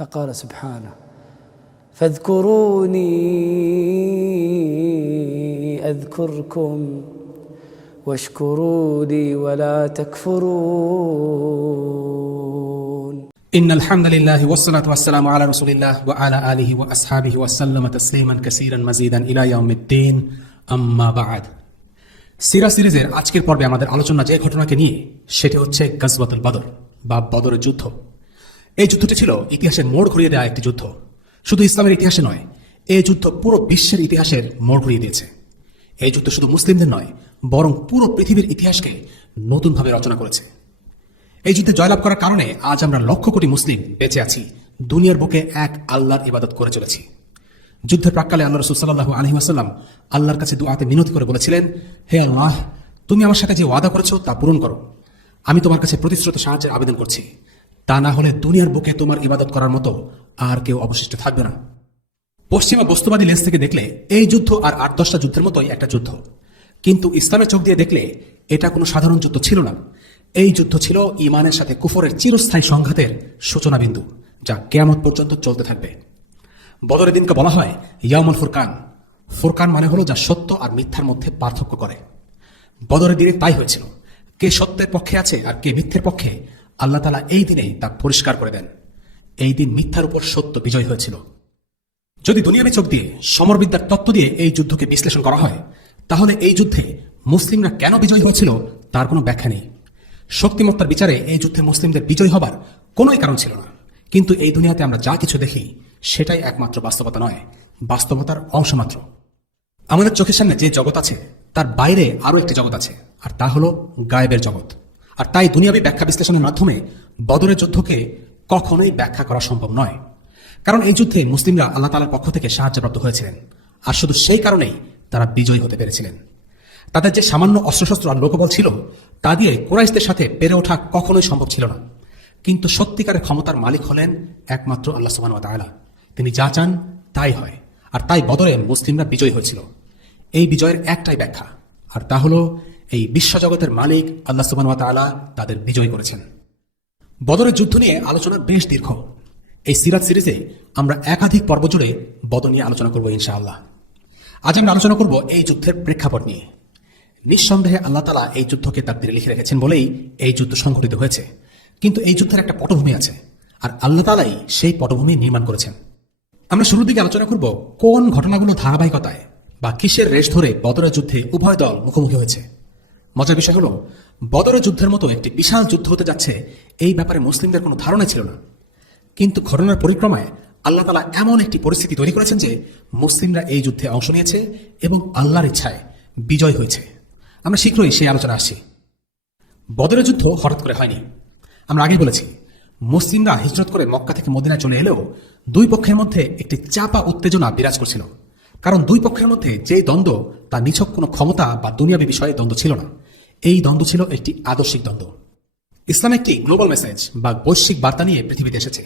فقال سبحانه فاذكروني أذكركم واشكروا لي ولا تكفرون إن الحمد لله والصلاة والسلام على رسول الله وعلى آله وأصحابه وسلم تسليما كثيرا مزيدا إلى يوم الدين أما بعد সিরা সিরিজের আজকের পর্বে আমাদের আলোচনা যে ঘটনাকে নিয়ে সেটি হচ্ছে গাজওয়াতুল বদর বা বদরের যুদ্ধ। এই যুদ্ধটি ছিল ইতিহাসের মোড় ঘুরিয়ে দেওয়া একটি যুদ্ধ। শুধু ইসলামের ইতিহাসে নয়, এই যুদ্ধ পুরো বিশ্বের ইতিহাসের মোড় ঘুরিয়ে দিয়েছে। এই যুদ্ধ শুধু মুসলিমদের নয়, বরং পুরো পৃথিবীর ইতিহাসকে নতুনভাবে রচনা করেছে। এই যুদ্ধে জয়লাভ করার কারণে আজ আমরা লক্ষ কোটি মুসলিম বেঁচে আছি, দুনিয়ার বুকে এক আল্লাহর ইবাদত করে চলেছি। যুদ্ধের প্রাক্কালে আল্লাহ রাসূল সাল্লাল্লাহু আলাইহি ওয়াসাল্লাম আল্লাহর কাছে দুআতে মিনতি করে বলেছিলেন, হে আল্লাহ, তুমি আমার সাথে যে ওয়াদা করেছো তা পূরণ করো। আমি তোমার কাছে প্রতিশ্রুত সাহায্যের আবেদন করছি, তা না হলে দুনিয়ার বুকে তোমার ইবাদত করার মতো আর কেউ অবশিষ্ট থাকবে না। পশ্চিমা বস্তুবাদী লেন্স থেকে দেখলে এই যুদ্ধ আর ৮-১০টা যুদ্ধের মতোই একটা যুদ্ধ, কিন্তু ইসলামের চোখ দিয়ে দেখলে এটা কোনো সাধারণ যুদ্ধ ছিল না। এই যুদ্ধ ছিল ঈমানের সাথে কুফরের চিরস্থায়ী সংঘাতের সূচনা বিন্দু, যা কিয়ামত পর্যন্ত চলতে থাকবে। বদরের দিনকে বলা হয় ইয়াউমুল ফুরকান। ফুরকান মানে হলো যা সত্য আর মিথ্যার মধ্যে পার্থক্য করে। বদরের দিনে তাই হয়েছিল। কে সত্যের পক্ষে আছে আর কে মিথ্যের পক্ষে, আল্লাহ তাআলা এই দিনেই তা পরিষ্কার করে দেন। এই দিন মিথ্যার উপর সত্য বিজয় হয়েছিল। যদি দুনিয়াবী চোখ দিয়ে, সমরবিদ্যার তত্ত্ব দিয়ে এই যুদ্ধকে বিশ্লেষণ করা হয়, তাহলে এই যুদ্ধে মুসলিমরা কেন বিজয়ী হয়েছিল তার কোনো ব্যাখ্যা নেই। শক্তিমত্তার বিচারে এই যুদ্ধে মুসলিমদের বিজয় হবার কোনোই কারণ ছিল না। কিন্তু এই দুনিয়াতে আমরা যা কিছু দেখি সেটাই একমাত্র বাস্তবতা নয়, বাস্তবতার অংশ মাত্র। আমাদের চোখের সামনে যে জগৎ আছে তার বাইরে আরো একটি জগৎ আছে, আর তা হলো গায়েবের জগৎ। আর তাই দুনিয়াবী ব্যাখ্যা বিশ্লেষণের মাধ্যমে বদরের যুদ্ধকে কখনোই ব্যাখ্যা করা সম্ভব নয়। কারণ এই যুদ্ধে মুসলিমরা আল্লাহ তাআলার পক্ষ থেকে সাহায্যপ্রাপ্ত হয়েছিলেন, আর শুধু সেই কারণেই তারা বিজয়ী হতে পেরেছিলেন। তাদের যে সামান্য অস্ত্রশস্ত্র আর লোকবল ছিল তা দিয়ে কুরাইশদের সাথে পেরে ওঠা কখনোই সম্ভব ছিল না। কিন্তু সত্যিকারের ক্ষমতার মালিক হলেন একমাত্র আল্লাহ সুবহানাহু ওয়া তাআলা। তিনি যা চান তাই হয়, আর তাই বদরে মুসলিমরা বিজয়ী হয়েছিল। এই বিজয়ের একটাই ব্যাখ্যা, আর তা হলো এই বিশ্বজগতের মালিক আল্লাহ সুবহানাহু ওয়া তাআলা তাদের বিজয়ী করেছেন। বদরের যুদ্ধ নিয়ে আলোচনা বেশ দীর্ঘ। এই সিরাত সিরিজে আমরা একাধিক পর্ব জুড়ে বদর নিয়ে আলোচনা করব ইনশাআল্লাহ। আজ আমরা আলোচনা করব এই যুদ্ধের প্রেক্ষাপট নিয়ে। নিঃসন্দেহে আল্লাহ তাআলা এই যুদ্ধকে তাকদীরে লিখে রেখেছেন বলেই এই যুদ্ধ সংঘটিত হয়েছে। কিন্তু এই যুদ্ধের একটা পটভূমি আছে, আর আল্লাহ তাআলাই সেই পটভূমি নির্মাণ করেছেন। আমরা শুরুর দিকে আলোচনা করব কোন ঘটনাগুলো ধারাবাহিকতায় বা কিসের রেশ ধরে বদরের যুদ্ধে উভয় দল মুখোমুখি হয়েছে। মজার বিষয় হলো, বদরের যুদ্ধের মতো একটি বিশাল যুদ্ধ হতে যাচ্ছে এই ব্যাপারে মুসলিমদের কোনো ধারণা ছিল না। কিন্তু ঘটনার পরিক্রমায় আল্লাহ তাআলা এমন একটি পরিস্থিতি তৈরি করেছেন যে মুসলিমরা এই যুদ্ধে অংশ নিয়েছে এবং আল্লাহর ইচ্ছায় বিজয় হয়েছে। আমরা শীঘ্রই সেই আলোচনা আসছি। বদরের যুদ্ধ হঠাৎ করে হয়নি। আমরা আগেই বলেছি, মুসলিমরা হিজরত করে মক্কা থেকে মদিনায় চলে এলেও দুই পক্ষের মধ্যে একটি চাপা উত্তেজনা বিরাজ করছিল। কারণ দুই পক্ষের মধ্যে যে দ্বন্দ্ব, তা নিছক কোনো ক্ষমতা বা দুনিয়াবী বিষয়ে দ্বন্দ্ব ছিল না। এই দ্বন্দ্ব ছিল একটি আদর্শিক দ্বন্দ্ব। ইসলাম একটি গ্লোবাল মেসেজ বা বৈশ্বিক বার্তা নিয়ে পৃথিবীতে এসেছে।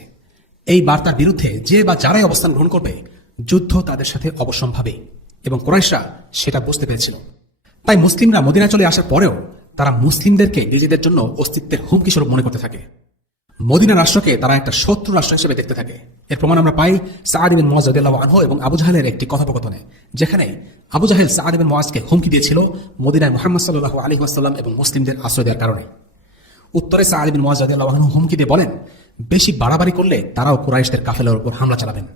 এই বার্তার বিরুদ্ধে যে বা যারাই অবস্থান গ্রহণ করবে, যুদ্ধ তাদের সাথে অবশ্যম্ভাবী, এবং কুরাইশরা সেটা বুঝতে পেরেছিল। তাই মুসলিমরা মদিনায় চলে আসার পরেও তারা মুসলিমদেরকে নিজেদের জন্য অস্তিত্বের হুমকি স্বরূপ মনে করতে থাকে। মদিনা রাষ্ট্রকে তারা একটা শত্রু রাষ্ট্র হিসেবে দেখতে থাকে। এর প্রমাণ আমরা পাই সাআদ ইবনে মুআয রাদিয়াল্লাহু আনহু এবং আবু জাহেলের একটি কথোপকথনে, যেখানে আবু জাহেল সাআদ ইবনে মুআযকে হুমকি দিয়েছিল মদিনায় মুহাম্মদ সাল্লাল্লাহু আলাইহি ওয়াসাল্লাম এবং মুসলিমদের আশ্রয় দেওয়ার কারণে। উত্তরে সাআদ ইবনে মুআয রাদিয়াল্লাহু আনহু হুমকি দিয়ে বলেন, বেশি বাড়াবাড়ি করলে তারাও কুরাইশদের কাফেলার উপর হামলা চালাবেন।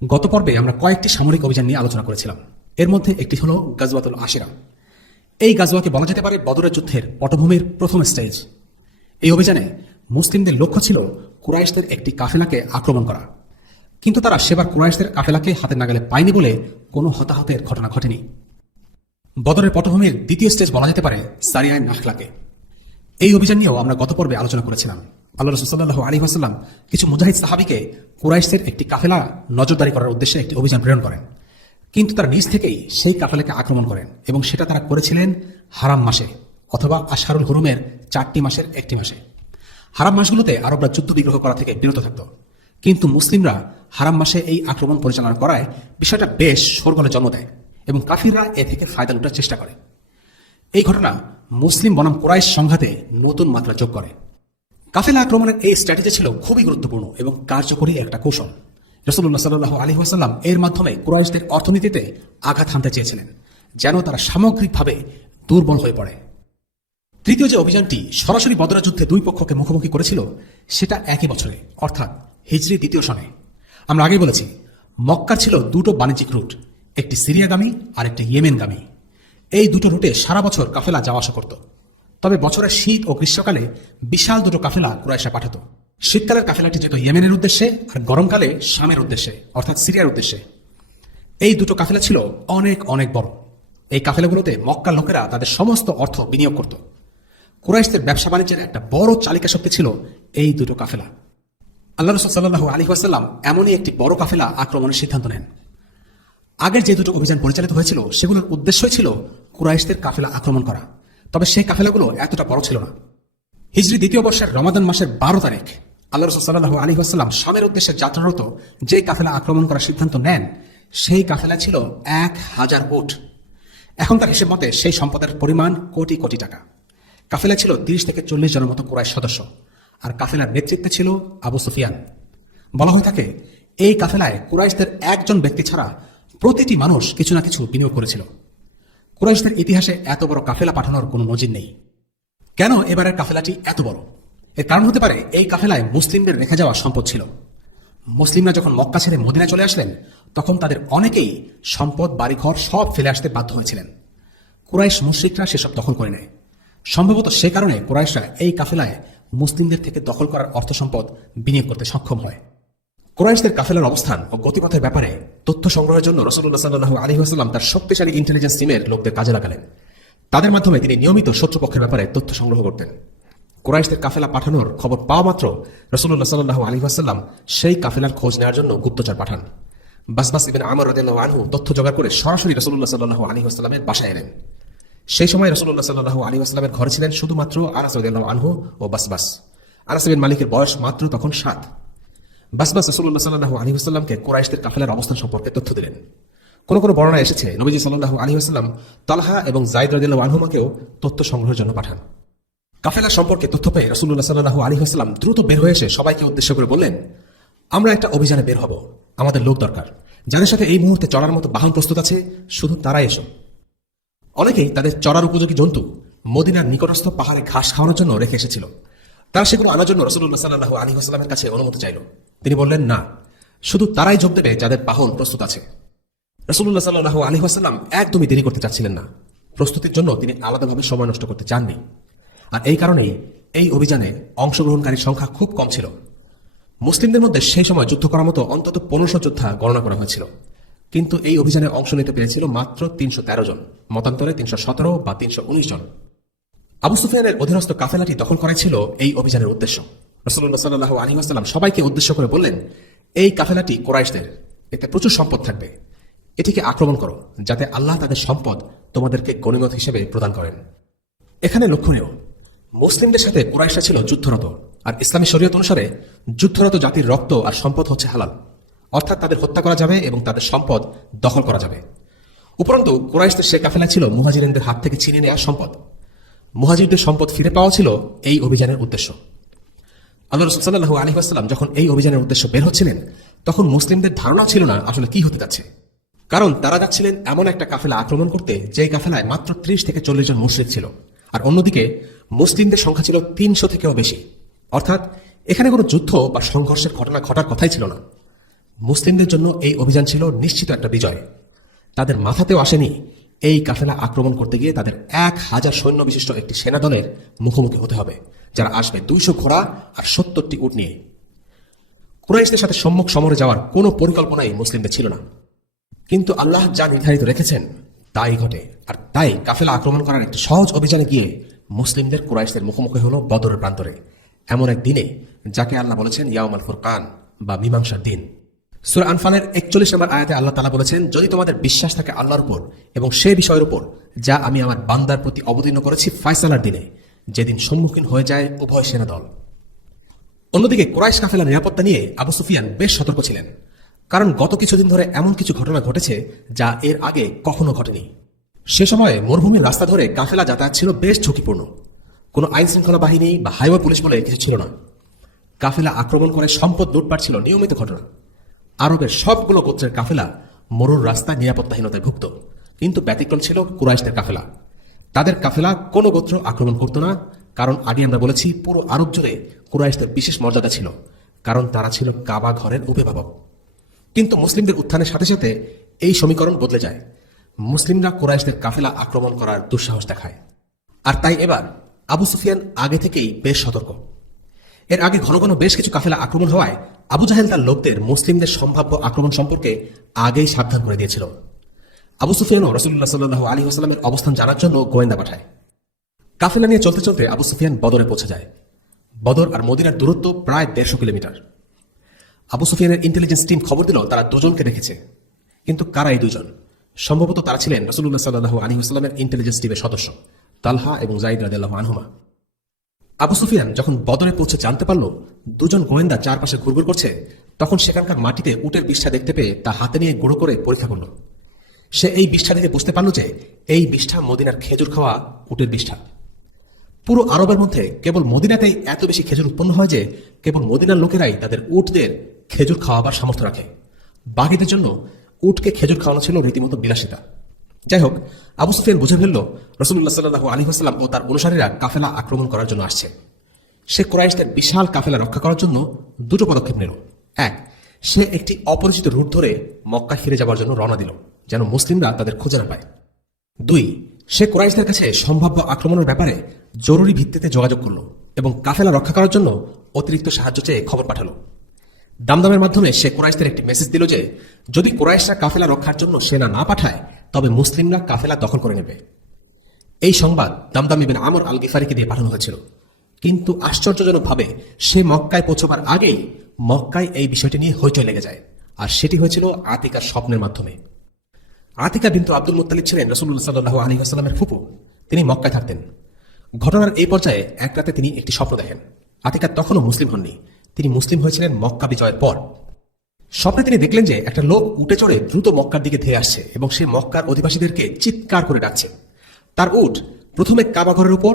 গত পর্বে আমরা কয়েকটি সামরিক অভিযান নিয়ে আলোচনা করেছিলাম। এর মধ্যে একটি হলো গাজওয়াতুল আশিরা। এই গাজওয়াকে বলা যেতে পারে বদরের যুদ্ধের পটভূমির প্রথম স্টেজ। এই অভিযানে মুসলিমদের লক্ষ্য ছিল কুরাইশদের একটি কাফেলাকে আক্রমণ করা, কিন্তু তারা সেবার কুরাইশদের কাফেলাকে হাতের নাগালে পায়নি বলে কোনো হতাহতের ঘটনা ঘটেনি। বদরের পটভূমির দ্বিতীয় স্টেজ বলা যেতে পারে সারিয়ায় নাখলাকে। এই অভিযান নিয়েও আমরা গত পর্বে আলোচনা করেছিলাম। আল্লাহ রাসূল সাল্লাল্লাহু আলাইহি ওয়াসাল্লাম কিছু মুজাহিদ সাহাবীকে কুরাইশদের একটি কাফেলা নজরদারি করার উদ্দেশ্যে একটি অভিযান প্রেরণ করেন, কিন্তু তারা নিজ থেকেই সেই কাফেলাকে আক্রমণ করেন, এবং সেটা তারা করেছিলেন হারাম মাসে অথবা আশহারুল হুরুমের 4টি মাসের একটি মাসে। হারাম মাসগুলোতে আরবরা যুদ্ধ বিগ্রহ করা থেকে বিরত থাকত, কিন্তু মুসলিমরা হারাম মাসে এই আক্রমণ পরিচালনা করায় বিষয়টা বেশ শোরগোলের জন্ম দেয়, এবং কাফিররা এ থেকে ফায়দা লুটার চেষ্টা করে। এই ঘটনা মুসলিম বনাম কুরাইশ সংঘাতে নতুন মাত্রা যোগ করে। কাফেলা আক্রমণের এই স্ট্র্যাটেজি ছিল খুবই গুরুত্বপূর্ণ এবং কার্যকরী একটা কৌশল। রাসূলুল্লাহ সাল্লাল্লাহু আলাইহি ওয়াসাল্লাম এর মাধ্যমে কুরাইশদের অর্থনীতিতে আঘাত হানতে চেয়েছিলেন, যেন তারা সামগ্রিকভাবে দুর্বল হয়ে পড়ে। তৃতীয় যে অভিযানটি সরাসরি বদরের যুদ্ধে দুই পক্ষকে মুখোমুখি করেছিল, সেটা একই বছরে, অর্থাৎ হিজরি দ্বিতীয় সনে। আমরা আগেই বলেছি, মক্কার ছিল দুটো বাণিজ্যিক রুট, একটি সিরিয়াগামী আর একটি ইয়েমেনগামী। এই দুটো রুটে সারা বছর কাফেলা যাওয়া আসা করত। তবে বছরের শীত ও গ্রীষ্মকালে বিশাল দুটো কাফেলা কুরাইশা পাঠাত। শীতকালের কাফেলাটি যেত ইয়েমেনের উদ্দেশ্যে, আর গরমকালে শামের উদ্দেশ্যে, অর্থাৎ সিরিয়ার উদ্দেশ্যে। এই দুটো কাফেলা ছিল অনেক অনেক বড়। এই কাফেলাগুলোতে মক্কার লোকেরা তাদের সমস্ত অর্থ বিনিয়োগ করত। কুরাইশদের ব্যবসা বাণিজ্যের একটা বড় চালিকা শক্তি ছিল এই দুটো কাফেলা। আল্লাহ রাসূল সাল্লাল্লাহু আলাইহি ওয়াসাল্লাম এমনই একটি বড় কাফেলা আক্রমণের সিদ্ধান্ত নেন। আগের যে দুটো অভিযান পরিচালিত হয়েছিল, সেগুলোর উদ্দেশ্যই ছিল কুরাইশদের কাফেলা আক্রমণ করা। তবে সেই কাফেলাগুলো এতটা বড় ছিল না। হিজরি দ্বিতীয় বর্ষের রমাদান মাসের 12 তারিখ আল্লাহ রাসূল সাল্লাল্লাহু আলাইহি ওয়াসাল্লাম শামের উদ্দেশ্যে যাত্রারত যে কাফেলা আক্রমণ করার সিদ্ধান্ত নেন, সেই কাফেলা ছিল 1000 উট। এখনকার হিসেব মতে সেই সম্পদের পরিমাণ কোটি কোটি টাকা। কাফেলা ছিল 30 থেকে 40 জনের মতো কুরাইশ সদস্য, আর কাফেলার নেতৃত্বে ছিল আবু সুফিয়ান। বলা হয়ে থাকে, এই কাফেলায় কুরাইশদের একজন ব্যক্তি ছাড়া প্রতিটি মানুষ কিছু না কিছু বিনিয়োগ করেছিল। কুরাইশদের ইতিহাসে এত বড় কাফেলা পাঠানোর কোনো নজির নেই। কেন এবারের কাফেলাটি এত বড়? এর কারণ হতে পারে, এই কাফেলায় মুসলিমদের রেখে যাওয়া সম্পদ ছিল। মুসলিমরা যখন মক্কা ছেড়ে মদিনায় চলে আসলেন, তখন তাদের অনেকেই সম্পদ, বাড়িঘর সব ফেলে আসতে বাধ্য হয়েছিলেন। কুরাইশ মুশরিকরা সেসব দখল করে নেয়। সম্ভবত সে কারণে কুরাইশরা এই কাফেলায় মুসলিমদের থেকে দখল করার অর্থ সম্পদ বিনিয়োগ করতে সক্ষম হয়। কুরাইশদের কাফেলার অবস্থান ও গতিপথের ব্যাপারে তথ্য সংগ্রহের জন্য রাসূলুল্লাহ সাল্লাল্লাহু আলাইহি ওয়াসাল্লাম তার শক্তিশালী ইন্টেলিজেন্স টিমের লোকদের কাজে লাগালেন। তাদের মাধ্যমে তিনি নিয়মিত শত্রুপক্ষের ব্যাপারে তথ্য সংগ্রহ করতেন। কুরাইশদের কাফেলা পাঠানোর খবর পাওয়া মাত্র রাসূলুল্লাহ সাল্লাল্লাহু আলাইহি ওয়াসাল্লাম সেই কাফেলার খোঁজ নেওয়ার জন্য গুপ্তচর পাঠান। বাসবাস ইবনে আমর রাদিয়াল্লাহু আনহু তথ্য জোগাড় করে সরাসরি রাসূলুল্লাহ সাল্লাল্লাহু আলাইহি ওয়াসাল্লামের বাসায় এলেন। সেই সময় রাসূলুল্লাহ সাল্লাল্লাহু আলাইহি ওয়াসাল্লামের ঘরে ছিলেন শুধুমাত্র আনাস রাদিয়াল্লাহু আনহু ও বাসবাস। আনাস বিন মালিকের বয়স মাত্র তখন 7। বাসবাস রাসূলুল্লাহ সাল্লাল্লাহু আলাইহি ওয়াসাল্লামকে কুরাইশদের কাফেলার অবস্থান সম্পর্কে তথ্য দিলেন। কোন কোন বর্ণনায় এসেছে, নবীজি সাল্লাল্লাহু আলাইহি ওয়াসাল্লাম তালহা এবং যায়েদ রাদিয়াল্লাহু আনহুমাকেও তথ্য সংগ্রহের জন্য পাঠান। কাফেলা সম্পর্কে তথ্য পেয়ে রাসূলুল্লাহ সাল্লাল্লাহু আলাইহি ওয়াসাল্লাম দ্রুত বের হয়ে এসে সবাইকে উদ্দেশ্য করে বললেন, আমরা একটা অভিযানে বের হব। আমাদের লোক দরকার, যাদের সাথে এই মুহূর্তে চড়ার মতো বাহন প্রস্তুত আছে, শুধু তারাই এসো। অনেকেই তাদের চড়ার উপযোগী জন্তু মদিনার নিকটস্থ পাহাড়ে ঘাস খাওয়ানোর জন্য রেখে এসেছিল। তারা সেগুলো আনার জন্য রাসূলুল্লাহ সাল্লাল্লাহু আলাইহি ওয়াসাল্লামের কাছে অনুমতি চাইল। তিনি বললেন, না, শুধু তারাই যোগ দেবে যাদের বাহন প্রস্তুত আছে। রাসূলুল্লাহ সাল্লাল্লাহু আলাইহি ওয়াসাল্লাম একদমই দেরি করতে চাচ্ছিলেন না। প্রস্তুতির জন্য তিনি আলাদাভাবে সময় নষ্ট করতে চাননি। আর এই কারণেই এই অভিযানে অংশগ্রহণকারীর সংখ্যা খুব কম ছিল। মুসলিমদের মধ্যে সেই সময় যুদ্ধ করার মতো অন্তত 1500 যোদ্ধা গণনা করা হয়েছিল, কিন্তু এই অভিযানে অংশ নিতে পেরেছিল মাত্র 313 জন, মতান্তরে 317 বা 319 জন। আবু সুফিয়ানের অধীনস্থ কাফেলাটি দখল করাই ছিল এই অভিযানের উদ্দেশ্য। রাসূলুল্লাহ সাল্লাল্লাহু আলাইহি ওয়াসাল্লাম সবাইকে উদ্দেশ্য করে বললেন, এই কাফেলাটি কুরাইশদের, এতে প্রচুর সম্পদ থাকবে। এটিকে আক্রমণ করো, যাতে আল্লাহ তাদের সম্পদ তোমাদেরকে গনিমত হিসেবে প্রদান করেন। এখানে লক্ষণীয়, মুসলিমদের সাথে কুরাইশরা ছিল যুদ্ধরত, আর ইসলামী শরীয়ত অনুসারে যুদ্ধরত জাতির রক্ত আর সম্পদ হচ্ছে হালাল, অর্থাৎ তাদের হত্যা করা যাবে এবং তাদের সম্পদ দখল করা যাবে। উপরন্তু কুরাইশদের সে কাফেলা ছিল মুহাজিরিনদের হাত থেকে ছিনিয়ে নেওয়া সম্পদ। মুহাজিরদের সম্পদ ফিরে পাওয়া ছিল এই অভিযানের উদ্দেশ্য। আল্লাহ রাসূল সাল্লাল্লাহু আলাইহি ওয়াসাল্লাম যখন এই অভিযানের উদ্দেশ্য বের হচ্ছিলেন, তখন মুসলিমদের ধারণা ছিল না আসলে কি হতে যাচ্ছে। কারণ তারা যাচ্ছিলেন এমন একটা কাফেলা আক্রমণ করতে, যেই কাফেলায় মাত্র 30 থেকে 40 জন মুশরিক ছিল, আর অন্যদিকে মুসলিমদের সংখ্যা ছিল 300 থেকেও বেশি। অর্থাৎ এখানে কোনো যুদ্ধ বা সংঘর্ষের ঘটনা ঘটার কথাই ছিল না। মুসলিমদের জন্য এই অভিযান ছিল নিশ্চিত একটা বিজয়। তাদের মাথাতেও আসেনি এই কাফেলা আক্রমণ করতে গিয়ে তাদের 1000 সৈন্য বিশিষ্ট একটি সেনা দলের মুখোমুখি হতে হবে, যারা আসবে 200 ঘোড়া আর 70টি উট নিয়ে। কুরাইশদের সাথে সম্মুখ সমরে যাওয়ার কোনো পরিকল্পনাই মুসলিমদের ছিল না, কিন্তু আল্লাহ যা নির্ধারিত রেখেছেন তাই ঘটে। আর তাই কাফেলা আক্রমণ করার একটি সহজ অভিযানে গিয়ে মুসলিমদের কুরাইশদের মুখোমুখি হলো বদরের প্রান্তরে, এমন এক দিনে যাকে আল্লাহ বলেছেন ইয়াউমুল ফুরকান বা মীমাংসার দিন। সূরা আনফালের 41 নম্বর আয়াতে আল্লাহ তাআলা বলেছেন, যদি তোমাদের বিশ্বাস থাকে আল্লাহর উপর এবং সে বিষয়ের উপর যা আমি আমার বান্দার প্রতি অবতীর্ণ করেছি ফয়সালার দিনে, যেদিন সম্মুখীন হয়ে যায় উভয় সেনা দল। অন্যদিকে কুরাইশ কাফেলার নিরাপত্তা নিয়ে আবু সুফিয়ান বেশ সতর্ক ছিলেন, কারণ গত কিছুদিন ধরে এমন কিছু ঘটনা ঘটেছে যা এর আগে কখনো ঘটেনি। সে সময়ে মরুভূমির রাস্তা ধরে কাফেলা যাতায়াত ছিল বেশ ঝুঁকিপূর্ণ। কোনো আইন শৃঙ্খলা বাহিনী বা হাইওয়ে পুলিশ বলে কিছু ছিল না। কাফেলা আক্রমণ করে সম্পদ লুটপাট ছিল নিয়মিত ঘটনা। আরবের সবগুলো গোত্রের কাফেলা মরুর রাস্তায় নিরাপত্তাহীনতায় ভুগত, কিন্তু ব্যতিক্রম ছিল কুরাইশদের কাফেলা। তাদের কাফেলা কোনো গোত্র আক্রমণ করত না, কারণ আগে আমরা বলেছি পুরো আরব জুড়ে কুরাইশদের বিশেষ মর্যাদা ছিল, কারণ তারা ছিল কাবা ঘরের অভিভাবক। কিন্তু মুসলিমদের উত্থানের সাথে সাথে এই সমীকরণ বদলে যায়। মুসলিমরা কুরাইশদের কাফেলা আক্রমণ করার দুঃসাহস দেখায়। আর তাই এবার আবু সুফিয়ান আগে থেকেই বেশ সতর্ক। এর আগে ঘন ঘন বেশ কিছু কাফেলা আক্রমণ হওয়ায় আবু জাহেল তার লোকদের মুসলিমদের সম্ভাব্য আক্রমণ সম্পর্কে আগেই সাবধান করে দিয়েছিল। আবু সুফিয়ানও রাসূলুল্লাহ সাল্লাল্লাহু আলাইহি ওয়াসাল্লামের অবস্থান জানার জন্য গোয়েন্দা পাঠায়। কাফেলা নিয়ে চলতে চলতে আবু সুফিয়ান বদরে পৌঁছে যায়। বদর আর মদিনার দূরত্ব প্রায় 150 কিলোমিটার। আবু সুফিয়ানের ইন্টেলিজেন্স টিম খবর দিল তারা দুজনকে দেখেছে। কিন্তু কারা এই দুজন? সম্ভবত তারা ছিলেন রাসূলুল্লাহ সাল্লাল্লাহু আলাইহি ওয়াসাল্লামের ইন্টেলিজেন্স টিমের সদস্য তালহা এবং যায়েদ রাদিয়াল্লাহু আনহুমা। আবু সুফিয়ান যখন বদরে পৌঁছে জানতে পারল দুজন গোয়েন্দা চারপাশে ঘুরঘুর করছে, তখন সেখানকার মাটিতে উটের বিষ্ঠা দেখতে পেয়ে তা হাতে নিয়ে গুঁড়ো করে পরীক্ষা করল। সে এই বিষ্ঠা দেখে বুঝতে পারল যে এই বিষ্ঠা মদিনার খেজুর খাওয়া উটের বিষ্ঠা। পুরো আরবের মধ্যে কেবল মদিনাতেই এত বেশি খেজুর উৎপন্ন হয় যে কেবল মদিনার লোকেরাই তাদের উটদের খেজুর খাওয়াবার সামর্থ্য রাখে। বাকিদের জন্য উটকে খেজুর খাওয়ানো ছিল রীতিমতো বিলাসিতা। যাই হোক, আবু সুফিয়ান বুঝে ফেলল রাসূলুল্লাহ সাল্লাল্লাহু আলাইহি ওয়াসাল্লাম ও তার অনুসারীরা কাফেলা আক্রমণ করার জন্য আসছে। সে কুরাইশদের বিশাল কাফেলা রক্ষা করার জন্য দুটো পদক্ষেপ নিল। এক, সে একটি অপরিচিত রুট ধরে মক্কা ফিরে যাওয়ার জন্য রওনা দিল, যেন মুসলিমরা তাদের খুঁজে না পায়। দুই, সে কুরাইশদের কাছে সম্ভাব্য আক্রমণের ব্যাপারে জরুরি ভিত্তিতে যোগাযোগ করল এবং কাফেলা রক্ষা করার জন্য অতিরিক্ত সাহায্য চেয়ে খবর পাঠালো। দামদামের মাধ্যমে সে কুরাইশদের একটি মেসেজ দিল যে যদি কুরাইশরা কাফেলা রক্ষার জন্য সেনা না পাঠায় তবে মুসলিমরা কাফেলা দখল করে নেবে। এই সংবাদ দামদাম ইবনে আমর আল গিফারিকে দিয়ে পাঠানো হয়েছিল। কিন্তু আশ্চর্যজনকভাবে সে মক্কায় পৌঁছবার আগেই মক্কায় এই বিষয়টি নিয়ে হইচই লেগে যায়, আর সেটি হয়েছিল আতিকার স্বপ্নের মাধ্যমে। আতিকা বিনতু আব্দুল মুত্তালিব ছিলেন রাসূলুল্লাহ সাল্লাল্লাহু আলাইহি ওয়াসাল্লামের ফুফু। তিনি মক্কায় থাকতেন। ঘটনার এই পর্যায়ে এক রাতে তিনি একটি স্বপ্ন দেখেন। আতিকা তখনও মুসলিম হননি, তিনি মুসলিম হয়েছিলেন মক্কা বিজয়ের পর। স্বপ্নে তিনি দেখলেন যে একটা লোক উটে চড়ে দ্রুত মক্কার দিকে ধেয়ে আসছে এবং সে মক্কার অধিবাসীদেরকে চিৎকার করে ডাকছে। তার উট প্রথমে কাবা ঘরের উপর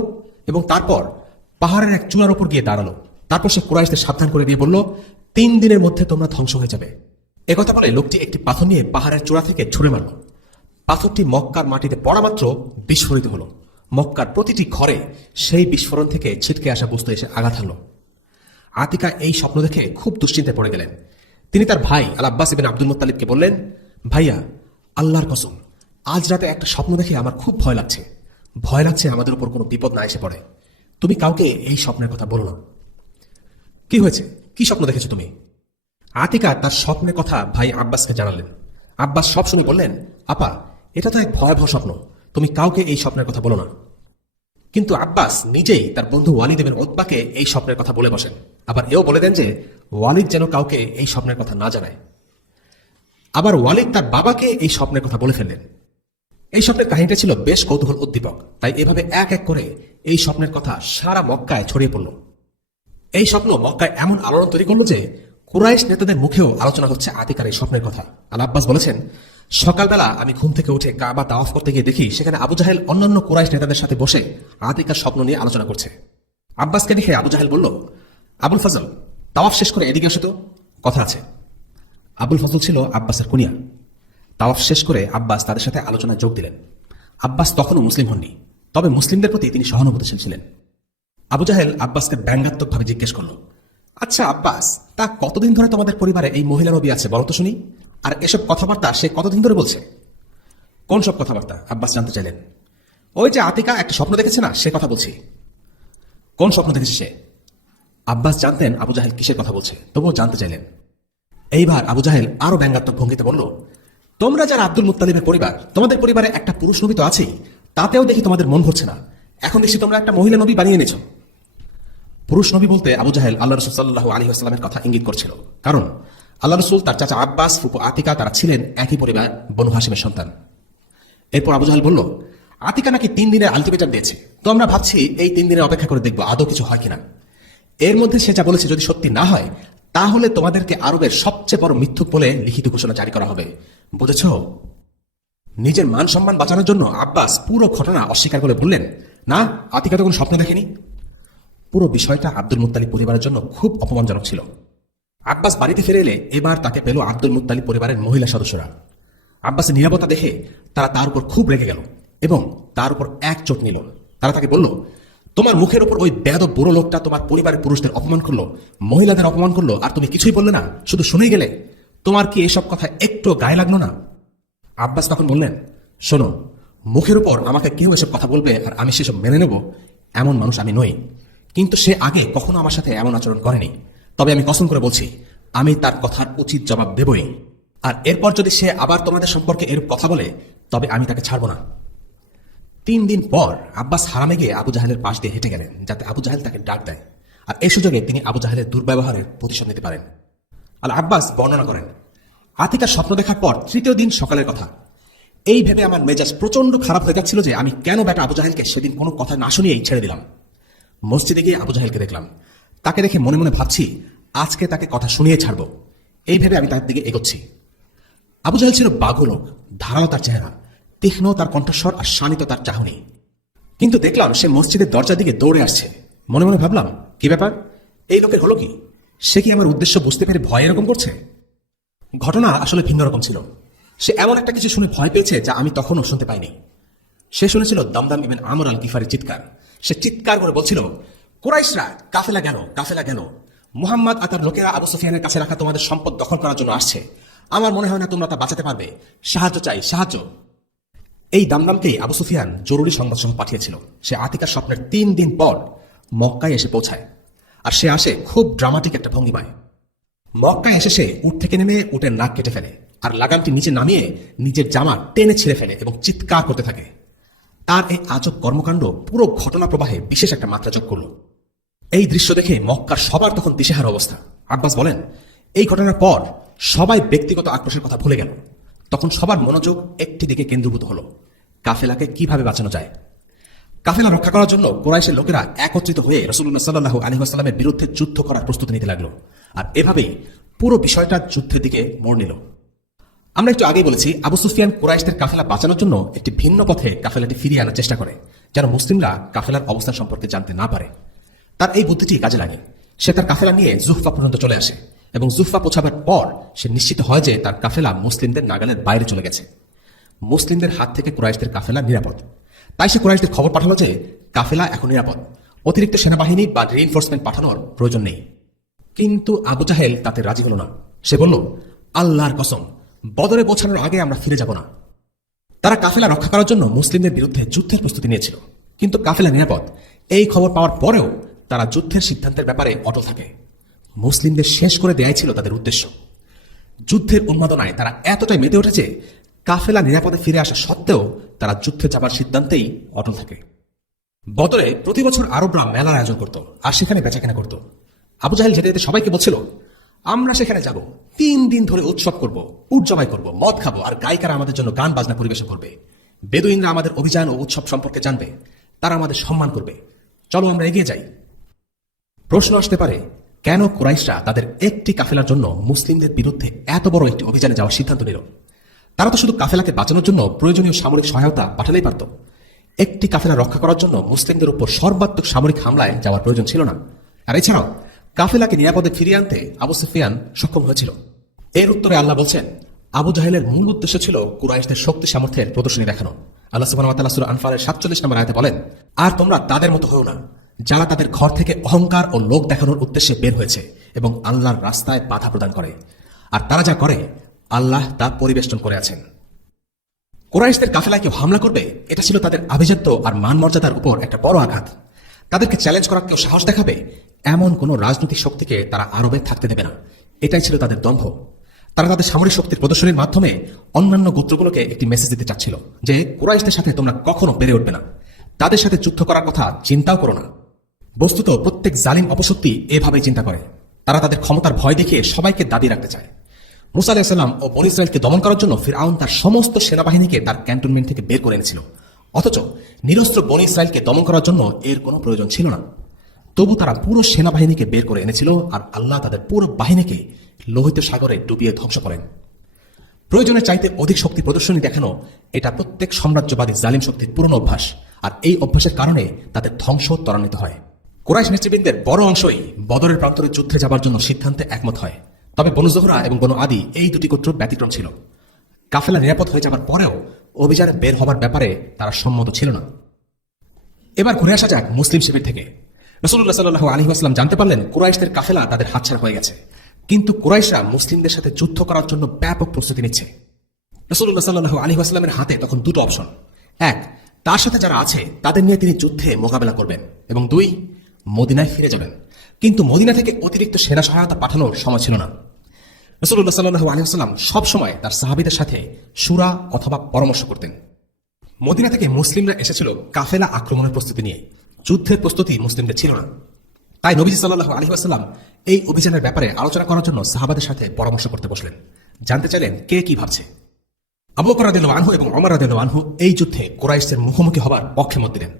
এবং তারপর পাহাড়ের এক চূড়ার উপর গিয়ে দাঁড়ালো। তারপর সে কুরাইশদের সাবধান করে দিয়ে বলল, 3 দিনের মধ্যে তোমরা ধ্বংস হয়ে যাবে। একথা বলে লোকটি একটি পাথর নিয়ে পাহাড়ের চূড়া থেকে ছুঁড়ে মারল। পাথরটি মক্কার মাটিতে পড়া মাত্র বিস্ফোরিত হল। মক্কার প্রতিটি ঘরে সেই বিস্ফোরণ থেকে ছিটকে আসা বস্তু এসে আঘাত হানল। আতিকা এই স্বপ্ন দেখে খুব দুশ্চিন্তায় পড়ে গেলেন। তিনি তার ভাই আল আব্বাস ইবনে আব্দুল মুত্তালিবকে বললেন, ভাইয়া, আল্লাহর কসম, আজ রাতে একটা স্বপ্ন দেখে আমার খুব ভয় লাগছে। ভয় লাগছে আমাদের উপর কোনো বিপদ না এসে পড়ে। তুমি কাউকে এই স্বপ্নের কথা বলো না। কি হয়েছে? কি স্বপ্ন দেখেছো তুমি? আতিকা তার স্বপ্নের কথা ভাই আব্বাসকে জানালেন। আব্বাস সব শুনে বললেন, আপা, এটা তো এক ভয়াবহ স্বপ্ন, তুমি কাউকে এই স্বপ্নের কথা বলো না। কিন্তু আব্বাস নিজেই তার বন্ধু ওয়ালিদ ইবনে উতবাকে এই স্বপ্নের কথা বলে বসেন। আবার এও বলে দেন যে ওয়ালিদ যেন কাউকে এই স্বপ্নের কথা না জানায়। আবার ওয়ালিদ তার বাবাকে এই স্বপ্নের কথা বলে ফেললেন। এই স্বপ্নের কাহিনীটা ছিল বেশ কৌতূহল উদ্দীপক, তাই এভাবে এক এক করে এই স্বপ্নের কথা সারা মক্কায় ছড়িয়ে পড়ল। এই স্বপ্ন মক্কায় এমন আলোড়ন তৈরি করল যে কুরাইশ নেতাদের মুখেও আলোচনা হচ্ছে আতিকার এই স্বপ্নের কথা। আল আব্বাস বলেছেন, সকালবেলা আমি ঘুম থেকে উঠে কাবা তাওয়াফ করতে গিয়ে দেখি সেখানে আবু জাহেল অন্যান্য কুরাইশ নেতাদের সাথে বসে আতিকার স্বপ্ন নিয়ে আলোচনা করছে। আব্বাসকে দেখে আবু জাহেল বলল, আবুল ফজল, তাওয়াফ শেষ করে এদিকে আসো তো, কথা আছে। আবুল ফজল ছিল আব্বাসের কুনিয়া। তাওয়াফ শেষ করে আব্বাস তাদের সাথে আলোচনায় যোগ দিলেন। আব্বাস তখনও মুসলিম হননি, তবে মুসলিমদের প্রতি তিনি সহানুভূতিশীল ছিলেন। আবু জাহেল আব্বাসকে ব্যঙ্গাত্মকভাবে জিজ্ঞেস করল, আচ্ছা আব্বাস, তা কতদিন ধরে তোমাদের পরিবারে এই মহিলা নবী আছে বলো তো শুনি? আর এসব কথাবার্তা সে কতদিন ধরে বলছে? কোন সব কথাবার্তা? আব্বাস জানতে চাইলেন। ওই যে আতিকা একটা স্বপ্ন দেখেছে না, সে কথা বলছি। কোন স্বপ্ন দেখেছে সে? আব্বাস জানতেন আবু জাহেল কিসের কথা বলছে, তবুও জানতে চাইলেন। এইবার আবু জাহেল আরো ব্যঙ্গাত্মক ভঙ্গিতে বলল, তোমরা যারা আব্দুল মুত্তালিবের পরিবার, তোমাদের পরিবারে একটা পুরুষ নবী তো আছেই, তাতেও দেখি তোমাদের মন ভরছে না। এখন দেখছি তোমরা একটা মহিলা নবী বানিয়ে এনেছ। পুরুষ নবী বলতে আবু জাহেল আল্লাহ রাসূল সাল্লাল্লাহু আলাইহি ওয়াসাল্লামের কথা ইঙ্গিত করছিল, কারণ আল্লাহ রাসূল, তার চাচা আব্বাস, ফুফু আতিকা তারা ছিলেন একই পরিবার, বনু হাশিমের সন্তান। এরপর আবু জাহেল বলল, আতিকা নাকি 3 দিনের আলটিমেটাম দিয়েছে, তো আমরা ভাবছি এই 3 দিনের অপেক্ষা করে দেখবো আদৌ কিছু হয় কিনা। এর মধ্যে সে যা বলেছে যদি সত্যি না হয় তাহলে তোমাদেরকে আরবের সবচেয়ে বড় মিথ্যুক বলে লিখিত ঘোষণা জারি করা হবে, বুঝেছ? নিজের মান সম্মান বাঁচানোর জন্য আব্বাস পুরো ঘটনা অস্বীকার করে বললেন, না, আতিকা তো কোনো স্বপ্ন দেখেনি। পুরো বিষয়টা আব্দুল মুত্তালিব পরিবারের জন্য খুব অপমানজনক ছিল। আব্বাস বাড়িতে ফিরে এলে এবার তাকে পেল আব্দুল মুত্তালিব পরিবারের মহিলা সদস্যরা। আব্বাসের নিরাপত্তা দেখে তারা তার উপর খুব রেগে গেল এবং তার উপর এক চোট নিল। তারা তাকে বলল, তোমার মুখের উপর ওই বেয়াদব বুড়ো লোকটা তোমার পরিবারের পুরুষদের অপমান করলো, মহিলাদের অপমান করলো, আর তুমি কিছুই বললে না, শুধু শুনেই গেলে। তোমার কি এসব কথা একটু গায়ে লাগলো না? আব্বাস তখন বললেন, শোনো, মুখের উপর আমাকে কেউ এসব কথা বলবে আর আমি সেসব মেনে নেব, এমন মানুষ আমি নই। কিন্তু সে আগে কখনো আমার সাথে এমন আচরণ করেনি। তবে আমি কসম করে বলছি, আমি তার কথার উচিত জবাব দেবই। আর এরপর যদি সে আবার তোমাদের সম্পর্কে এরূপ কথা বলে, তবে আমি তাকে ছাড়ব না। 3 দিন পর আব্বাস হারামে গিয়ে আবু জাহেলের পাশ দিয়ে হেঁটে গেলেন, যাতে আবু জাহেল তাকে ডাক দেয় আর এই সুযোগে তিনি আবু জাহেলের দুর্ব্যবহারের প্রতিশোধ নিতে পারেন। আল আব্বাস বর্ণনা করেন, আতিকার স্বপ্ন দেখার পর 3য় দিন সকালের কথা। এই ভেবে আমার মেজাজ প্রচন্ড খারাপ হয়ে যাচ্ছিল যে আমি কেন বেটা আবু জাহেলকে সেদিন কোনো কথা না শুনিয়েই ছেড়ে দিলাম। মসজিদে গিয়ে আবু জাহেলকে দেখলাম। তাকে দেখে মনে মনে ভাবছি, আজকে তাকে কথা শুনিয়ে ছাড়ব। এই ভেবে আমি তার দিকে এগোচ্ছি। আবু জাহেল ছিল বাঘু লোক, ধারালো তার চেহারা, তীক্ষ্ণ তার কণ্ঠস্বর আর শানিত তার চাহনি। কিন্তু দেখলাম সে মসজিদের দরজার দিকে দৌড়ে আসছে। মনে মনে ভাবলাম, কি ব্যাপার, এই লোকের হলো কি? সে কি আমার উদ্দেশ্য বুঝতে পেরে ভয় এরকম করছে? ঘটনা আসলে ভিন্ন রকম ছিল। সে এমন একটা কিছু শুনে ভয় পেয়েছে যা আমি তখনও শুনতে পাইনি। সে শুনেছিল দামদাম ইবনে আমর আল গিফারির চিৎকার। সে চিৎকার করে বলছিল, কুরাইশরা কাফেলা গেল, কাফেলা গেল। মুহাম্মদ আর তার লোকেরা আবু সুফিয়ানের কাছে রাখা তোমাদের সম্পদ দখল করার জন্য আসছে। আমার মনে হয় না তোমরা তা বাঁচাতে পারবে। সাহায্য চাই, সাহায্য। এই দামদামকেই আবু সুফিয়ান জরুরি সংবাদ সহ পাঠিয়েছিল। সে আতিকার স্বপ্নের 3 দিন পর মক্কায় এসে পৌঁছায়। আর সে আসে খুব ড্রামাটিক একটা ভঙ্গিমায়। মক্কায় এসে সে উট থেকে নেমে উটের নাক কেটে ফেলে আর লাগামটি নিচে নামিয়ে নিজের জামা টেনে ছিঁড়ে ফেলে এবং চিৎকার করতে থাকে। তার এই আজব কর্মকাণ্ড পুরো ঘটনা প্রবাহে বিশেষ একটা মাত্রা যোগ করল। এই দৃশ্য দেখে মক্কার সবার তখন দিশেহারা অবস্থা। আব্বাস বলেন, এই ঘটনার পর সবাই ব্যক্তিগত আক্রোশের কথা ভুলে গেল। তখন সবার মনোযোগ একটি দিকে কেন্দ্রীভূত হলো, কাফেলাকে কিভাবে বাঁচানো যায়। কাফেলা রক্ষা করার জন্য কুরাইশের লোকেরা একত্রিত হয়ে রাসূলুল্লাহ সাল্লাল্লাহু আলাইহি ওয়াসাল্লামের বিরুদ্ধে যুদ্ধ করার প্রস্তুতি নিতে লাগলো। আর এভাবেই পুরো বিষয়টা যুদ্ধের দিকে মোড় নিল। আমরা একটু আগেই বলেছি, আবু সুফিয়ান কুরাইশদের কাফেলা বাঁচানোর জন্য একটি ভিন্ন পথে কাফেলাটি ফিরিয়ে আনার চেষ্টা করে, যেন মুসলিমরা কাফেলার অবস্থান সম্পর্কে জানতে না পারে। তার এই বুদ্ধিটি কাজে লাগে। সে তার কাফেলা নিয়ে জুহফা পর্যন্ত চলে আসে এবং জুহফা পৌঁছাবার পর সে নিশ্চিত হয় যে তার কাফেলা মুসলিমদের নাগালের বাইরে চলে গেছে। মুসলিমদের হাত থেকে কুরাইশদের কাফেলা নিরাপদ। তাই সে কুরাইশদের খবর পাঠালো যে কাফেলা এখন নিরাপদ, অতিরিক্ত সেনাবাহিনী বা রিইনফোর্সমেন্ট পাঠানোর প্রয়োজন নেই। কিন্তু আবু জাহেল তাতে রাজি হল না। সে বলল, আল্লাহর কসম, বদরে পৌঁছানোর আগে আমরা ফিরে যাব না। তারা কাফেলা রক্ষা করার জন্য মুসলিমদের বিরুদ্ধে যুদ্ধের প্রস্তুতি নিয়েছিল, কিন্তু কাফেলা নিরাপদ এই খবর পাওয়ার পরেও তারা যুদ্ধের সিদ্ধান্তের ব্যাপারে অটল থাকে। মুসলিমদের শেষ করে দেয়াই ছিল তাদের উদ্দেশ্য। যুদ্ধের উন্মাদনায় তারা এতটাই মেতে উঠেছে, কাফেলা নিরাপদে ফিরে আসা সত্ত্বেও তারা যুদ্ধে যাবার সিদ্ধান্তেই অটল থাকে। বদরে প্রতি বছর আরবরা মেলার আয়োজন করত আর সেখানে বেচাকেনা করত। আবু জাহেল যেতে যেতে সবাইকে বলছিল, আমরা সেখানে যাব, 3 দিন ধরে উৎসব করব, উট জবাই করব, মদ খাবো, আর গায়িকারা আমাদের জন্য গান বাজনা পরিবেশন করবে। বেদুইনরা আমাদের অভিযান ও উৎসব সম্পর্কে জানবে, তারা আমাদের সম্মান করবে। চলো আমরা এগিয়ে যাই। প্রশ্ন আসতে পারে, কেন কুরাইশরা তাদের একটি কাফেলার জন্য মুসলিমদের বিরুদ্ধে এত বড় একটি অভিযানে যাওয়ার সিদ্ধান্ত নিল? তারা তো শুধু কাফেলাকে বাঁচানোর জন্য প্রয়োজনীয় সামরিক সহায়তা পাঠালেই পারত। একটি কাফেলা রক্ষা করার জন্য মুসলিমদের উপর সর্বাত্মক সামরিক হামলায় যাওয়ার প্রয়োজন ছিল না। আর এছাড়াও কাফেলাকে নিরাপদে ফিরিয়ে আনতে আবু সুফিয়ান সক্ষম হয়েছিল। এর উত্তরে আল্লাহ বলছেন, আবু জাহেলের মূল উদ্দেশ্য ছিল কুরাইশদের শক্তি সামর্থ্যের প্রদর্শনী দেখানো। আল্লাহ সুবহানাহু ওয়া তাআলা সূরা আনফালের 47 নম্বর আয়াতে বলেন, আর তোমরা তাদের মতো হও না, যারা তাদের ঘর থেকে অহংকার ও লোক দেখানোর উদ্দেশ্যে বের হয়েছে এবং আল্লাহর রাস্তায় বাধা প্রদান করে। আর তারা যা করে আল্লাহ তা পরিবেষ্টন করে আছেন। কুরাইশদের কাফেলায় কেউ হামলা করবে, এটা ছিল তাদের আভিজাত্য আর মান মর্যাদার উপর একটা বড় আঘাত। তাদেরকে চ্যালেঞ্জ করার কেউ সাহস দেখাবে, এমন কোন রাজনৈতিক শক্তিকে তারা আরবে থাকতে দেবে না। এটাই ছিল তাদের দম্ভ। তারা তাদের সামরিক শক্তির প্রদর্শনীর মাধ্যমে অন্যান্য গোত্রগুলোকে একটি মেসেজ দিতে চাচ্ছিল যে কুরাইশদের সাথে তোমরা কখনো পেরে উঠবে না, তাদের সাথে যুদ্ধ করার কথা চিন্তাও করো না। বস্তুত প্রত্যেক জালিম অপশক্তি এভাবেই চিন্তা করে। তারা তাদের ক্ষমতার ভয় দেখিয়ে সবাইকে দাবি রাখতে চায়। মুসা আলাইহিস সালাম ও বনী ইসরাইলকে দমন করার জন্য ফিরআউন তার সমস্ত সেনাবাহিনীকে তার ক্যান্টনমেন্ট থেকে বের করে এনেছিল, অথচ নিরস্ত্র বনী ইসরাইলকে দমন করার জন্য এর কোনো প্রয়োজন ছিল না। তবু তারা পুরো সেনাবাহিনীকে বের করে এনেছিল আর আল্লাহ তাদের পুরো বাহিনীকে লোহিত সাগরে ডুবিয়ে ধ্বংস করেন। প্রয়োজনের চাইতে অধিক শক্তি প্রদর্শনী দেখানো এটা প্রত্যেক সাম্রাজ্যবাদী জালিম শক্তির পুরনো অভ্যাস, আর এই অভ্যাসের কারণে তাদের ধ্বংস ত্বরান্বিত হয়। কুরাইশ নেতৃবৃন্দের বড় অংশই বদরের প্রান্তরে যুদ্ধে যাবার জন্য সিদ্ধান্তে একমত হয়। তবে বনু জোহরা এবং বনু আদি এই দুটি গোত্র ব্যতিক্রম ছিল। কাফেলা নিরাপদ হয়ে যাবার পরেও অভিযানে বের হবার ব্যাপারে তারা সম্মত ছিল না। এবার ঘুরে আসা যাক মুসলিম শিবির থেকে। রাসূলুল্লাহ সাল্লাল্লাহু আলাইহি ওয়াসাল্লাম জানতে পারলেন কুরাইশদের কাফেলা তাদের হাতছাড়া হয়ে গেছে, কিন্তু কুরাইশরা মুসলিমদের সাথে যুদ্ধ করার জন্য ব্যাপক প্রস্তুতি নিচ্ছে। রাসূলুল্লাহ সাল্লাল্লাহু আলাইহি ওয়াসাল্লামের হাতে তখন দুটো অপশন। এক, তার সাথে যারা আছে তাদের নিয়ে তিনি যুদ্ধে মোকাবেলা করবেন, এবং দুই, মদিনায় ফিরে যাবেন। কিন্তু মদিনা থেকে অতিরিক্ত সেনা সহায়তা পাঠানোর সময় ছিল না। রাসূলুল্লাহ সাল্লাল্লাহু আলাইহি ওয়াসাল্লাম সবসময় তার সাহাবীদের সাথে শুরা অথবা পরামর্শ করতেন। মদিনা থেকে মুসলিমরা এসেছিল কাফেলা আক্রমণের প্রস্তুতি নিয়ে, যুদ্ধের প্রস্তুতি মুসলিমদের ছিল না। তাই নবীজি সাল্লাল্লাহু আলাইহি ওয়াসাল্লাম এই অভিযানের ব্যাপারে আলোচনা করার জন্য সাহাবাদের সাথে পরামর্শ করতে বসলেন। জানতে চাইলেন কে কি ভাবছে। আবু বকর রাদিয়াল্লাহু আনহু এবং ওমর রাদিয়াল্লাহু আনহু এই যুদ্ধে কুরাইশদের মুখোমুখি হবার পক্ষে মত দিলেন।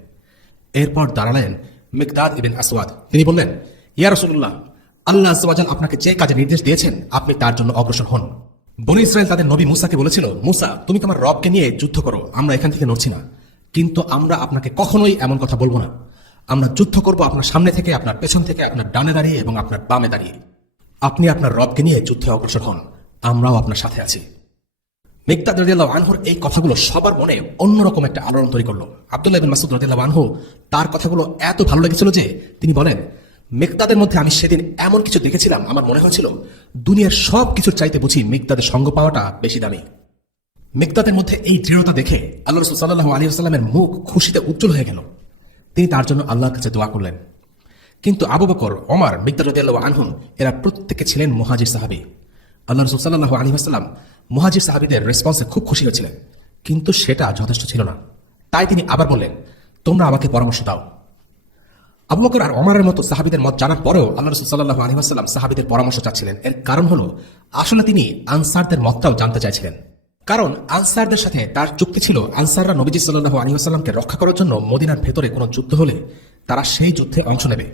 এরপর দাঁড়ালেন মিকদাদ ইবনে আসওয়াদ। তিনি বললেন, ইয়া রাসূলুল্লাহ, আল্লাহ আযজা ওয়া জাল আপনাকে যে কাজে নির্দেশ দিয়েছেন আপনি তার জন্য অগ্রসর হন। বনী ইসরাইল তাদের নবী মূসাকে বলেছিল, মূসা তুমি তোমার রবকে নিয়ে যুদ্ধ করো, আমরা এখান থেকে নড়ছি না। কিন্তু আমরা আপনাকে কখনোই এমন কথা বলবো না। আমরা যুদ্ধ করব আপনার সামনে থেকে, আপনার পেছন থেকে, আপনার ডানে দাঁড়িয়ে এবং আপনার বামে দাঁড়িয়ে। আপনি আপনার রবকে নিয়ে যুদ্ধে অগ্রসর হন, আমরাও আপনার সাথে আছি। মিকদাদ রাদিয়াল্লাহু আনহুর এই কথাগুলো সবার মনে অন্যরকম একটা আলোড়ন তৈরি করলো। আব্দুল্লাহ ইবনে মাসউদ রাদিয়াল্লাহু আনহু তার কথাগুলো এত ভালো লেগেছিল যে তিনি বলেন, মিকদাদের মধ্যে আমি সেদিন এমন কিছু দেখেছিলাম, আমার মনে হয়েছিল দুনিয়ার সব কিছুর চাইতে বুঝি মিকদাদের সঙ্গ পাওয়াটা বেশি দামি। মিকদাদের মধ্যে এই দৃঢ়তা দেখে আল্লাহ রাসূল সাল্লাল্লাহু আলাইহি ওয়াসাল্লামের মুখ খুশিতে উজ্জ্বল হয়ে গেল। তিনি তার জন্য আল্লাহর কাছে দোয়া করলেন। কিন্তু আবু বকর, ওমর, মিকদাদ রাদিয়াল্লাহু আনহুম এরা প্রত্যেকে ছিলেন মুহাজির সাহাবী। আল্লাহ রাসূল সাল্লাল্লাহু আলাইহি ওয়াসাল্লাম মুহাজির সাহাবীদের রেসপন্সে খুব খুশি হয়েছিলেন, কিন্তু সেটা যথেষ্ট ছিল না। তাই তিনি আবার বললেন, তোমরা আমাকে পরামর্শ দাও। আবু বকর আর ওমরের মতো সাহাবীদের মত জানার পরেও আল্লাহ রাসূল সাল্লাল্লাহু আলাইহি ওয়াসাল্লাম সাহাবীদের পরামর্শ চাচ্ছিলেন। এর কারণ হলো আসলে তিনি আনসারদের মতটাও জানতে চাইছিলেন। কারণ আনসারদের সাথে তার চুক্তি ছিল, আনসাররা নবীজি সাল্লাল্লাহু আলাইহি ওয়াসাল্লামকে রক্ষা করার জন্য মদিনার ভেতরে কোনো যুদ্ধ হলে তারা সেই যুদ্ধে অংশ নেবে।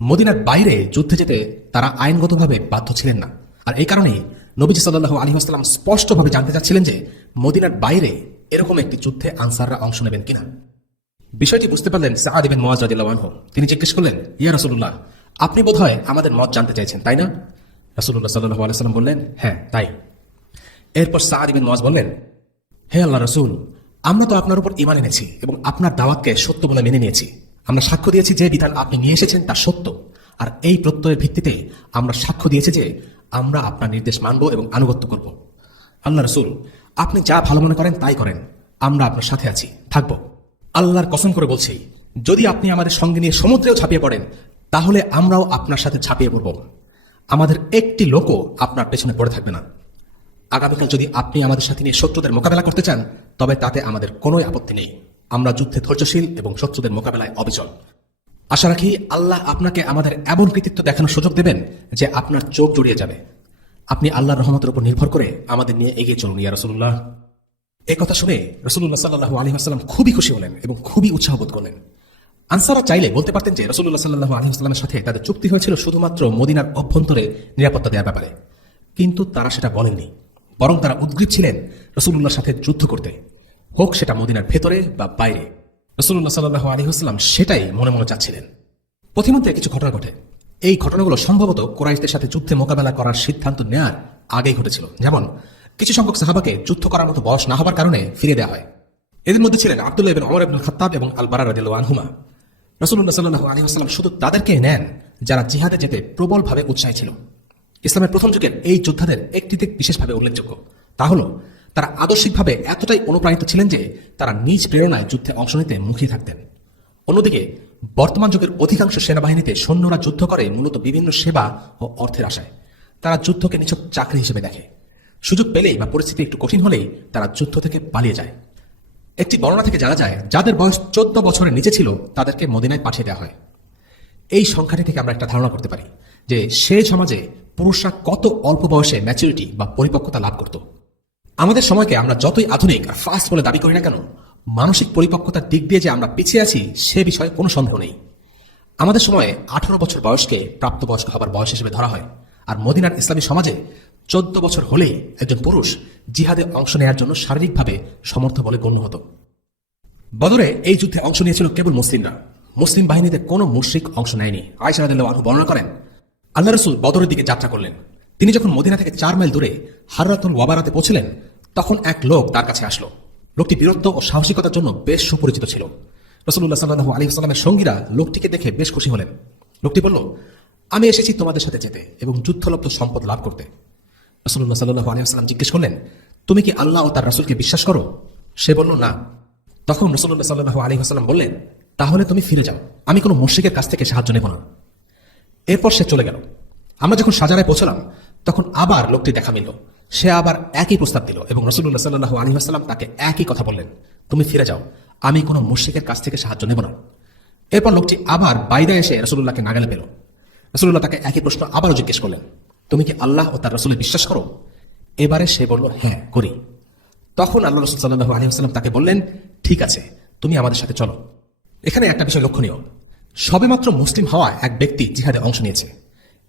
মদিনার বাইরে যুদ্ধে যেতে তারা আইনগতভাবে বাধ্য ছিলেন না। আর এই কারণেই নবীজি সাল্লাল্লাহু আলাইহি ওয়াসাল্লাম স্পষ্টভাবে জানতে চাচ্ছিলেন যে মদিনার বাইরে এরকম একটি যুদ্ধে আনসাররা অংশ নেবেন কিনা। বিষয়টি বুঝতে পারলেন সাআদ ইবনে মুআয রাদিয়াল্লাহু আনহু। তিনি জিজ্ঞেস করলেন, ইয়া রাসূলুল্লাহ, আপনি বোধহয় আমাদের মত জানতে চাইছেন, তাই না? রাসূলুল্লাহ সাল্লাল্লাহু আলাইহি ওয়াসাল্লাম বললেন, হ্যাঁ তাই। এরপর সাআদ ইবনে মুআয বললেন, হে আল্লাহর রাসূল, আমরা তো আপনার উপর ঈমান এনেছি এবং আপনার দাওয়াতকে সত্য বলে মেনে নিয়েছি। আমরা সাক্ষ্য দিয়েছি যে বিধান আপনি নিয়ে এসেছেন তা সত্য, আর এই প্রত্যয়ের ভিত্তিতে আমরা সাক্ষ্য দিয়েছি যে আমরা আপনার নির্দেশ মানব এবং আনুগত্য করব। আল্লাহ রাসূল, আপনি যা ভালো মনে করেন তাই করেন, আমরা আপনার সাথে আছি, থাকব। আল্লাহর কসম করে বলছি, যদি আপনি আমাদের সঙ্গে নিয়ে সমুদ্রেও ঝাঁপিয়ে পড়েন তাহলে আমরাও আপনার সাথে ঝাঁপিয়ে পড়ব। আমাদের একটি লোকও আপনার পেছনে পড়ে থাকবে না। আগামীকাল যদি আপনি আমাদের সাথে নিয়ে শত্রুদের মোকাবেলা করতে চান তবে তাতে আমাদের কোনোই আপত্তি নেই। আমরা যুদ্ধে ধৈর্যশীল এবং শত্রুদের মোকাবেলায় অবিচল। আশা রাখি আল্লাহ আপনাকে আমাদের এমন কৃতিত্ব দেখানোর সুযোগ দেবেন যে আপনার চোখ জড়িয়ে যাবে। আপনি আল্লাহর রহমতের উপর নির্ভর করে আমাদের নিয়ে এগিয়ে চলুন ইয়া রাসূলুল্লাহ। এই কথা শুনে রাসূলুল্লাহ সাল্লাল্লাহু আলাইহি ওয়াসাল্লাম খুবই খুশি হলেন এবং খুবই উৎসাহ বোধ করলেন। আনসাররা চাইলে বলতে পারতেন যে রাসূলুল্লাহ সাল্লাল্লাহু আলাইহি ওয়াসাল্লামের সাথে তাদের চুক্তি হয়েছিল শুধুমাত্র মদিনার অভ্যন্তরে নিরাপত্তা দেওয়ার ব্যাপারে, কিন্তু তারা সেটা বলেননি। বরং তারা উদ্গ্রীব ছিলেন রাসূলুল্লাহর সাথে যুদ্ধ করতে, হোক সেটা মদিনার ভেতরে বা বাইরে। রাসূলুল্লাহ সাল্লাল্লাহু আলাইহি ওয়াসাল্লাম সেটাই মনে মনে চাচ্ছিলেন। পথিমধ্যে কিছু ঘটনা ঘটে। এই ঘটনাগুলো সম্ভবত কুরাইশদের সাথে যুদ্ধে মোকাবেলা করার সিদ্ধান্ত নেওয়ার আগেই ঘটেছিল। যেমন কিছু সংখ্যক সাহাবাকে যুদ্ধ করার মতো বয়স না হবার কারণে ফিরে দেওয়া হয়। এদের মধ্যে ছিলেন আব্দুল্লাহ ইবনে ওমর ইবনে খাত্তাব এবং আল বারা রাদিয়াল্লাহু আনহুমা। রাসূলুল্লাহ সাল্লাল্লাহু আলাইহি ওয়াসাল্লাম শুধু তাদেরকে নেন যারা জিহাদে যেতে প্রবলভাবে উৎসাহী ছিল। ইসলামের প্রথম যুগের এই যোদ্ধাদের একটি দিক বিশেষভাবে উল্লেখযোগ্য, তা হল তারা আদর্শিকভাবে এতটাই অনুপ্রাণিত ছিলেন যে তারা নিজ প্রেরণায় যুদ্ধে অংশ নিতে মুখিয়ে থাকতেন। অন্যদিকে বর্তমান যুগের অধিকাংশ সেনাবাহিনীতে সৈন্যরা যুদ্ধ করে মূলত বিভিন্ন সেবা ও অর্থের আশায়। তারা যুদ্ধকে নিছক চাকরি হিসেবে দেখে। সুযোগ পেলেই বা পরিস্থিতি একটু কঠিন হলেই তারা যুদ্ধ থেকে পালিয়ে যায়। একটি বর্ণনা থেকে জানা যায় যাদের বয়স 14 বছরের নিচে ছিল তাদেরকে মদিনায় পাঠিয়ে দেওয়া হয়। এই সংখ্যাটি থেকে আমরা একটা ধারণা করতে পারি যে সেই সমাজে পুরুষরা কত অল্প বয়সে ম্যাচুরিটি বা পরিপক্কতা লাভ করত। আমাদের সময়কে আমরা যতই আধুনিক আর ফাস্ট বলে দাবি করি না কেন, মানসিক পরিপক্কতার দিক দিয়ে যে আমরা পিছিয়ে আছি সে বিষয়ে কোনো সন্দেহ নেই। আমাদের সময়ে 18 বছর বয়সকে প্রাপ্তবয়স্ক হবার বয়স হিসেবে ধরা হয়, আর মদিনার ইসলামী সমাজে 14 বছর হলে একজন পুরুষ জিহাদে অংশ নেওয়ার জন্য শারীরিকভাবে সমর্থ বলে গণ্য হতো। বদরে এই যুদ্ধে অংশ নিয়েছিল কেবল মুসলিমরা, মুসলিম বাহিনীতে কোনো মুশরিক অংশ নেয়নি। আয়েশা রাদিয়াল্লাহু আনহা বর্ণনা করেন, আল্লাহ রাসূল বদরের দিকে যাত্রা করলেন। তিনি যখন মদিনা থেকে 4 মাইল দূরে হাররাতুল ওয়াবারাতে পৌঁছলেন, তখন এক লোক তার কাছে আসলো। লোকটি বীরত্ব ও সাহসিকতার জন্য বেশ সুপরিচিত ছিল। রাসূলুল্লাহ সাল্লাল্লাহু আলাইহি ওয়াসাল্লামের সঙ্গীরা লোকটিকে দেখে বেশ খুশি হলেন। লোকটি বলল, আমি এসেছি তোমাদের সাথে যেতে এবং যুদ্ধলব্ধ সম্পদ লাভ করতে। রাসূলুল্লাহ সাল্লাল্লাহু আলাইহি ওয়াসাল্লাম জিজ্ঞেস করলেন, তুমি কি আল্লাহ ও তার রাসূলকে বিশ্বাস করো? সে বলল, না। তখন রাসূলুল্লাহ সাল্লাল্লাহু আলাইহি ওয়াসাল্লাম বললেন, তাহলে তুমি ফিরে যাও, আমি কোনো মুশরিকের কাছ থেকে সাহায্য নেব না। এরপর সে চলে গেল। আমরা যখন সাজারায় পৌঁছলাম, তখন আবার লোকটি দেখা মিলল। সে আবার একই প্রস্তাব দিল এবং রাসূলুল্লাহ সাল্লাল্লাহু আলাইহি ওয়াসাল্লাম তাকে একই কথা বললেন, তুমি ফিরে যাও, আমি কোনো মুশরিকের কাছ থেকে সাহায্য নেব না। এরপর লোকটি আবার বাইরে এসে রাসূলুল্লাহকে নাগালে পেল। রাসূলুল্লাহ তাকে একই প্রশ্ন আবারও জিজ্ঞেস করলেন, তুমি কি আল্লাহ ও তার রাসূলে বিশ্বাস করো? এবারে সে বলল, হ্যাঁ করি। তখন আল্লাহ রাসূল সাল্লাল্লাহু আলাইহি ওয়াসাল্লাম তাকে বললেন, ঠিক আছে, তুমি আমাদের সাথে চলো। এখানে একটা বিষয় লক্ষণীয়, সবেমাত্র মুসলিম হওয়া এক ব্যক্তি জিহাদে অংশ নিয়েছে।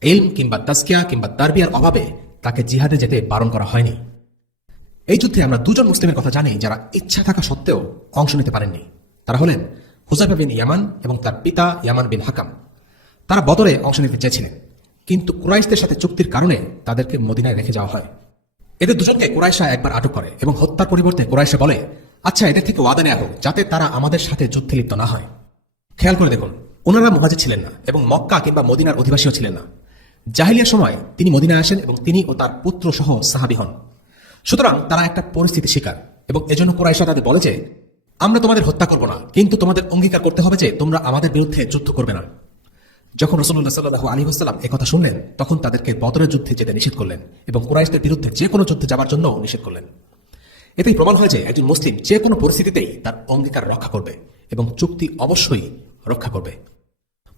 ইলম কিংবা তাজকিয়া কিংবা তারবিয়ার অভাবে তাকে জিহাদে যেতে বারণ করা হয়নি। এই যুদ্ধে আমরা দুজন মুসলিমের কথা জানি যারা ইচ্ছা থাকা সত্ত্বেও অংশ নিতে পারেননি। তারা হলেন হুযায়ফা বিন ইয়ামান এবং তার পিতা ইয়ামান বিন হাকাম। তারা বদরে অংশ নিতে চেয়েছিলেন, কিন্তু কুরাইশদের সাথে চুক্তির কারণে তাদেরকে মদিনায় রেখে যাওয়া হয়। এদের দুজনকে কুরাইশা একবার আটক করে এবং হত্যার পরিবর্তে কুরাইশা বলে, আচ্ছা এদের থেকে ওয়াদা নেওয়া হোক যাতে তারা আমাদের সাথে যুদ্ধে লিপ্ত না হয়। খেয়াল করে দেখুন, ওনারা মুহাজির ছিলেন না এবং মক্কা কিংবা মদিনার অধিবাসীও ছিলেন না। জাহিলিয়ার সময় তিনি মদিনায় আসেন এবং তিনি ও তার পুত্র সহ সাহাবী হন। সুতরাং তারা একটা পরিস্থিতি শিকার এবং এজন্য কুরাইশা তাদের বলে যে, আমরা তোমাদের হত্যা করব না, কিন্তু তোমাদের অঙ্গীকার করতে হবে যে তোমরা আমাদের বিরুদ্ধে যুদ্ধ করবে না। যখন রাসূলুল্লাহ সাল্লাল্লাহু আলাইহি ওয়াসাল্লাম একথা শুনলেন, তখন তাদেরকে বদরের যুদ্ধে যেতে নিষেধ করলেন এবং কুরাইশদের বিরুদ্ধে যে কোনো যুদ্ধে যাবার জন্য নিষেধ করলেন। এতেই প্রমাণ হয় যে একজন মুসলিম যে কোনো পরিস্থিতিতেই তার অঙ্গীকার রক্ষা করবে এবং চুক্তি অবশ্যই রক্ষা করবে।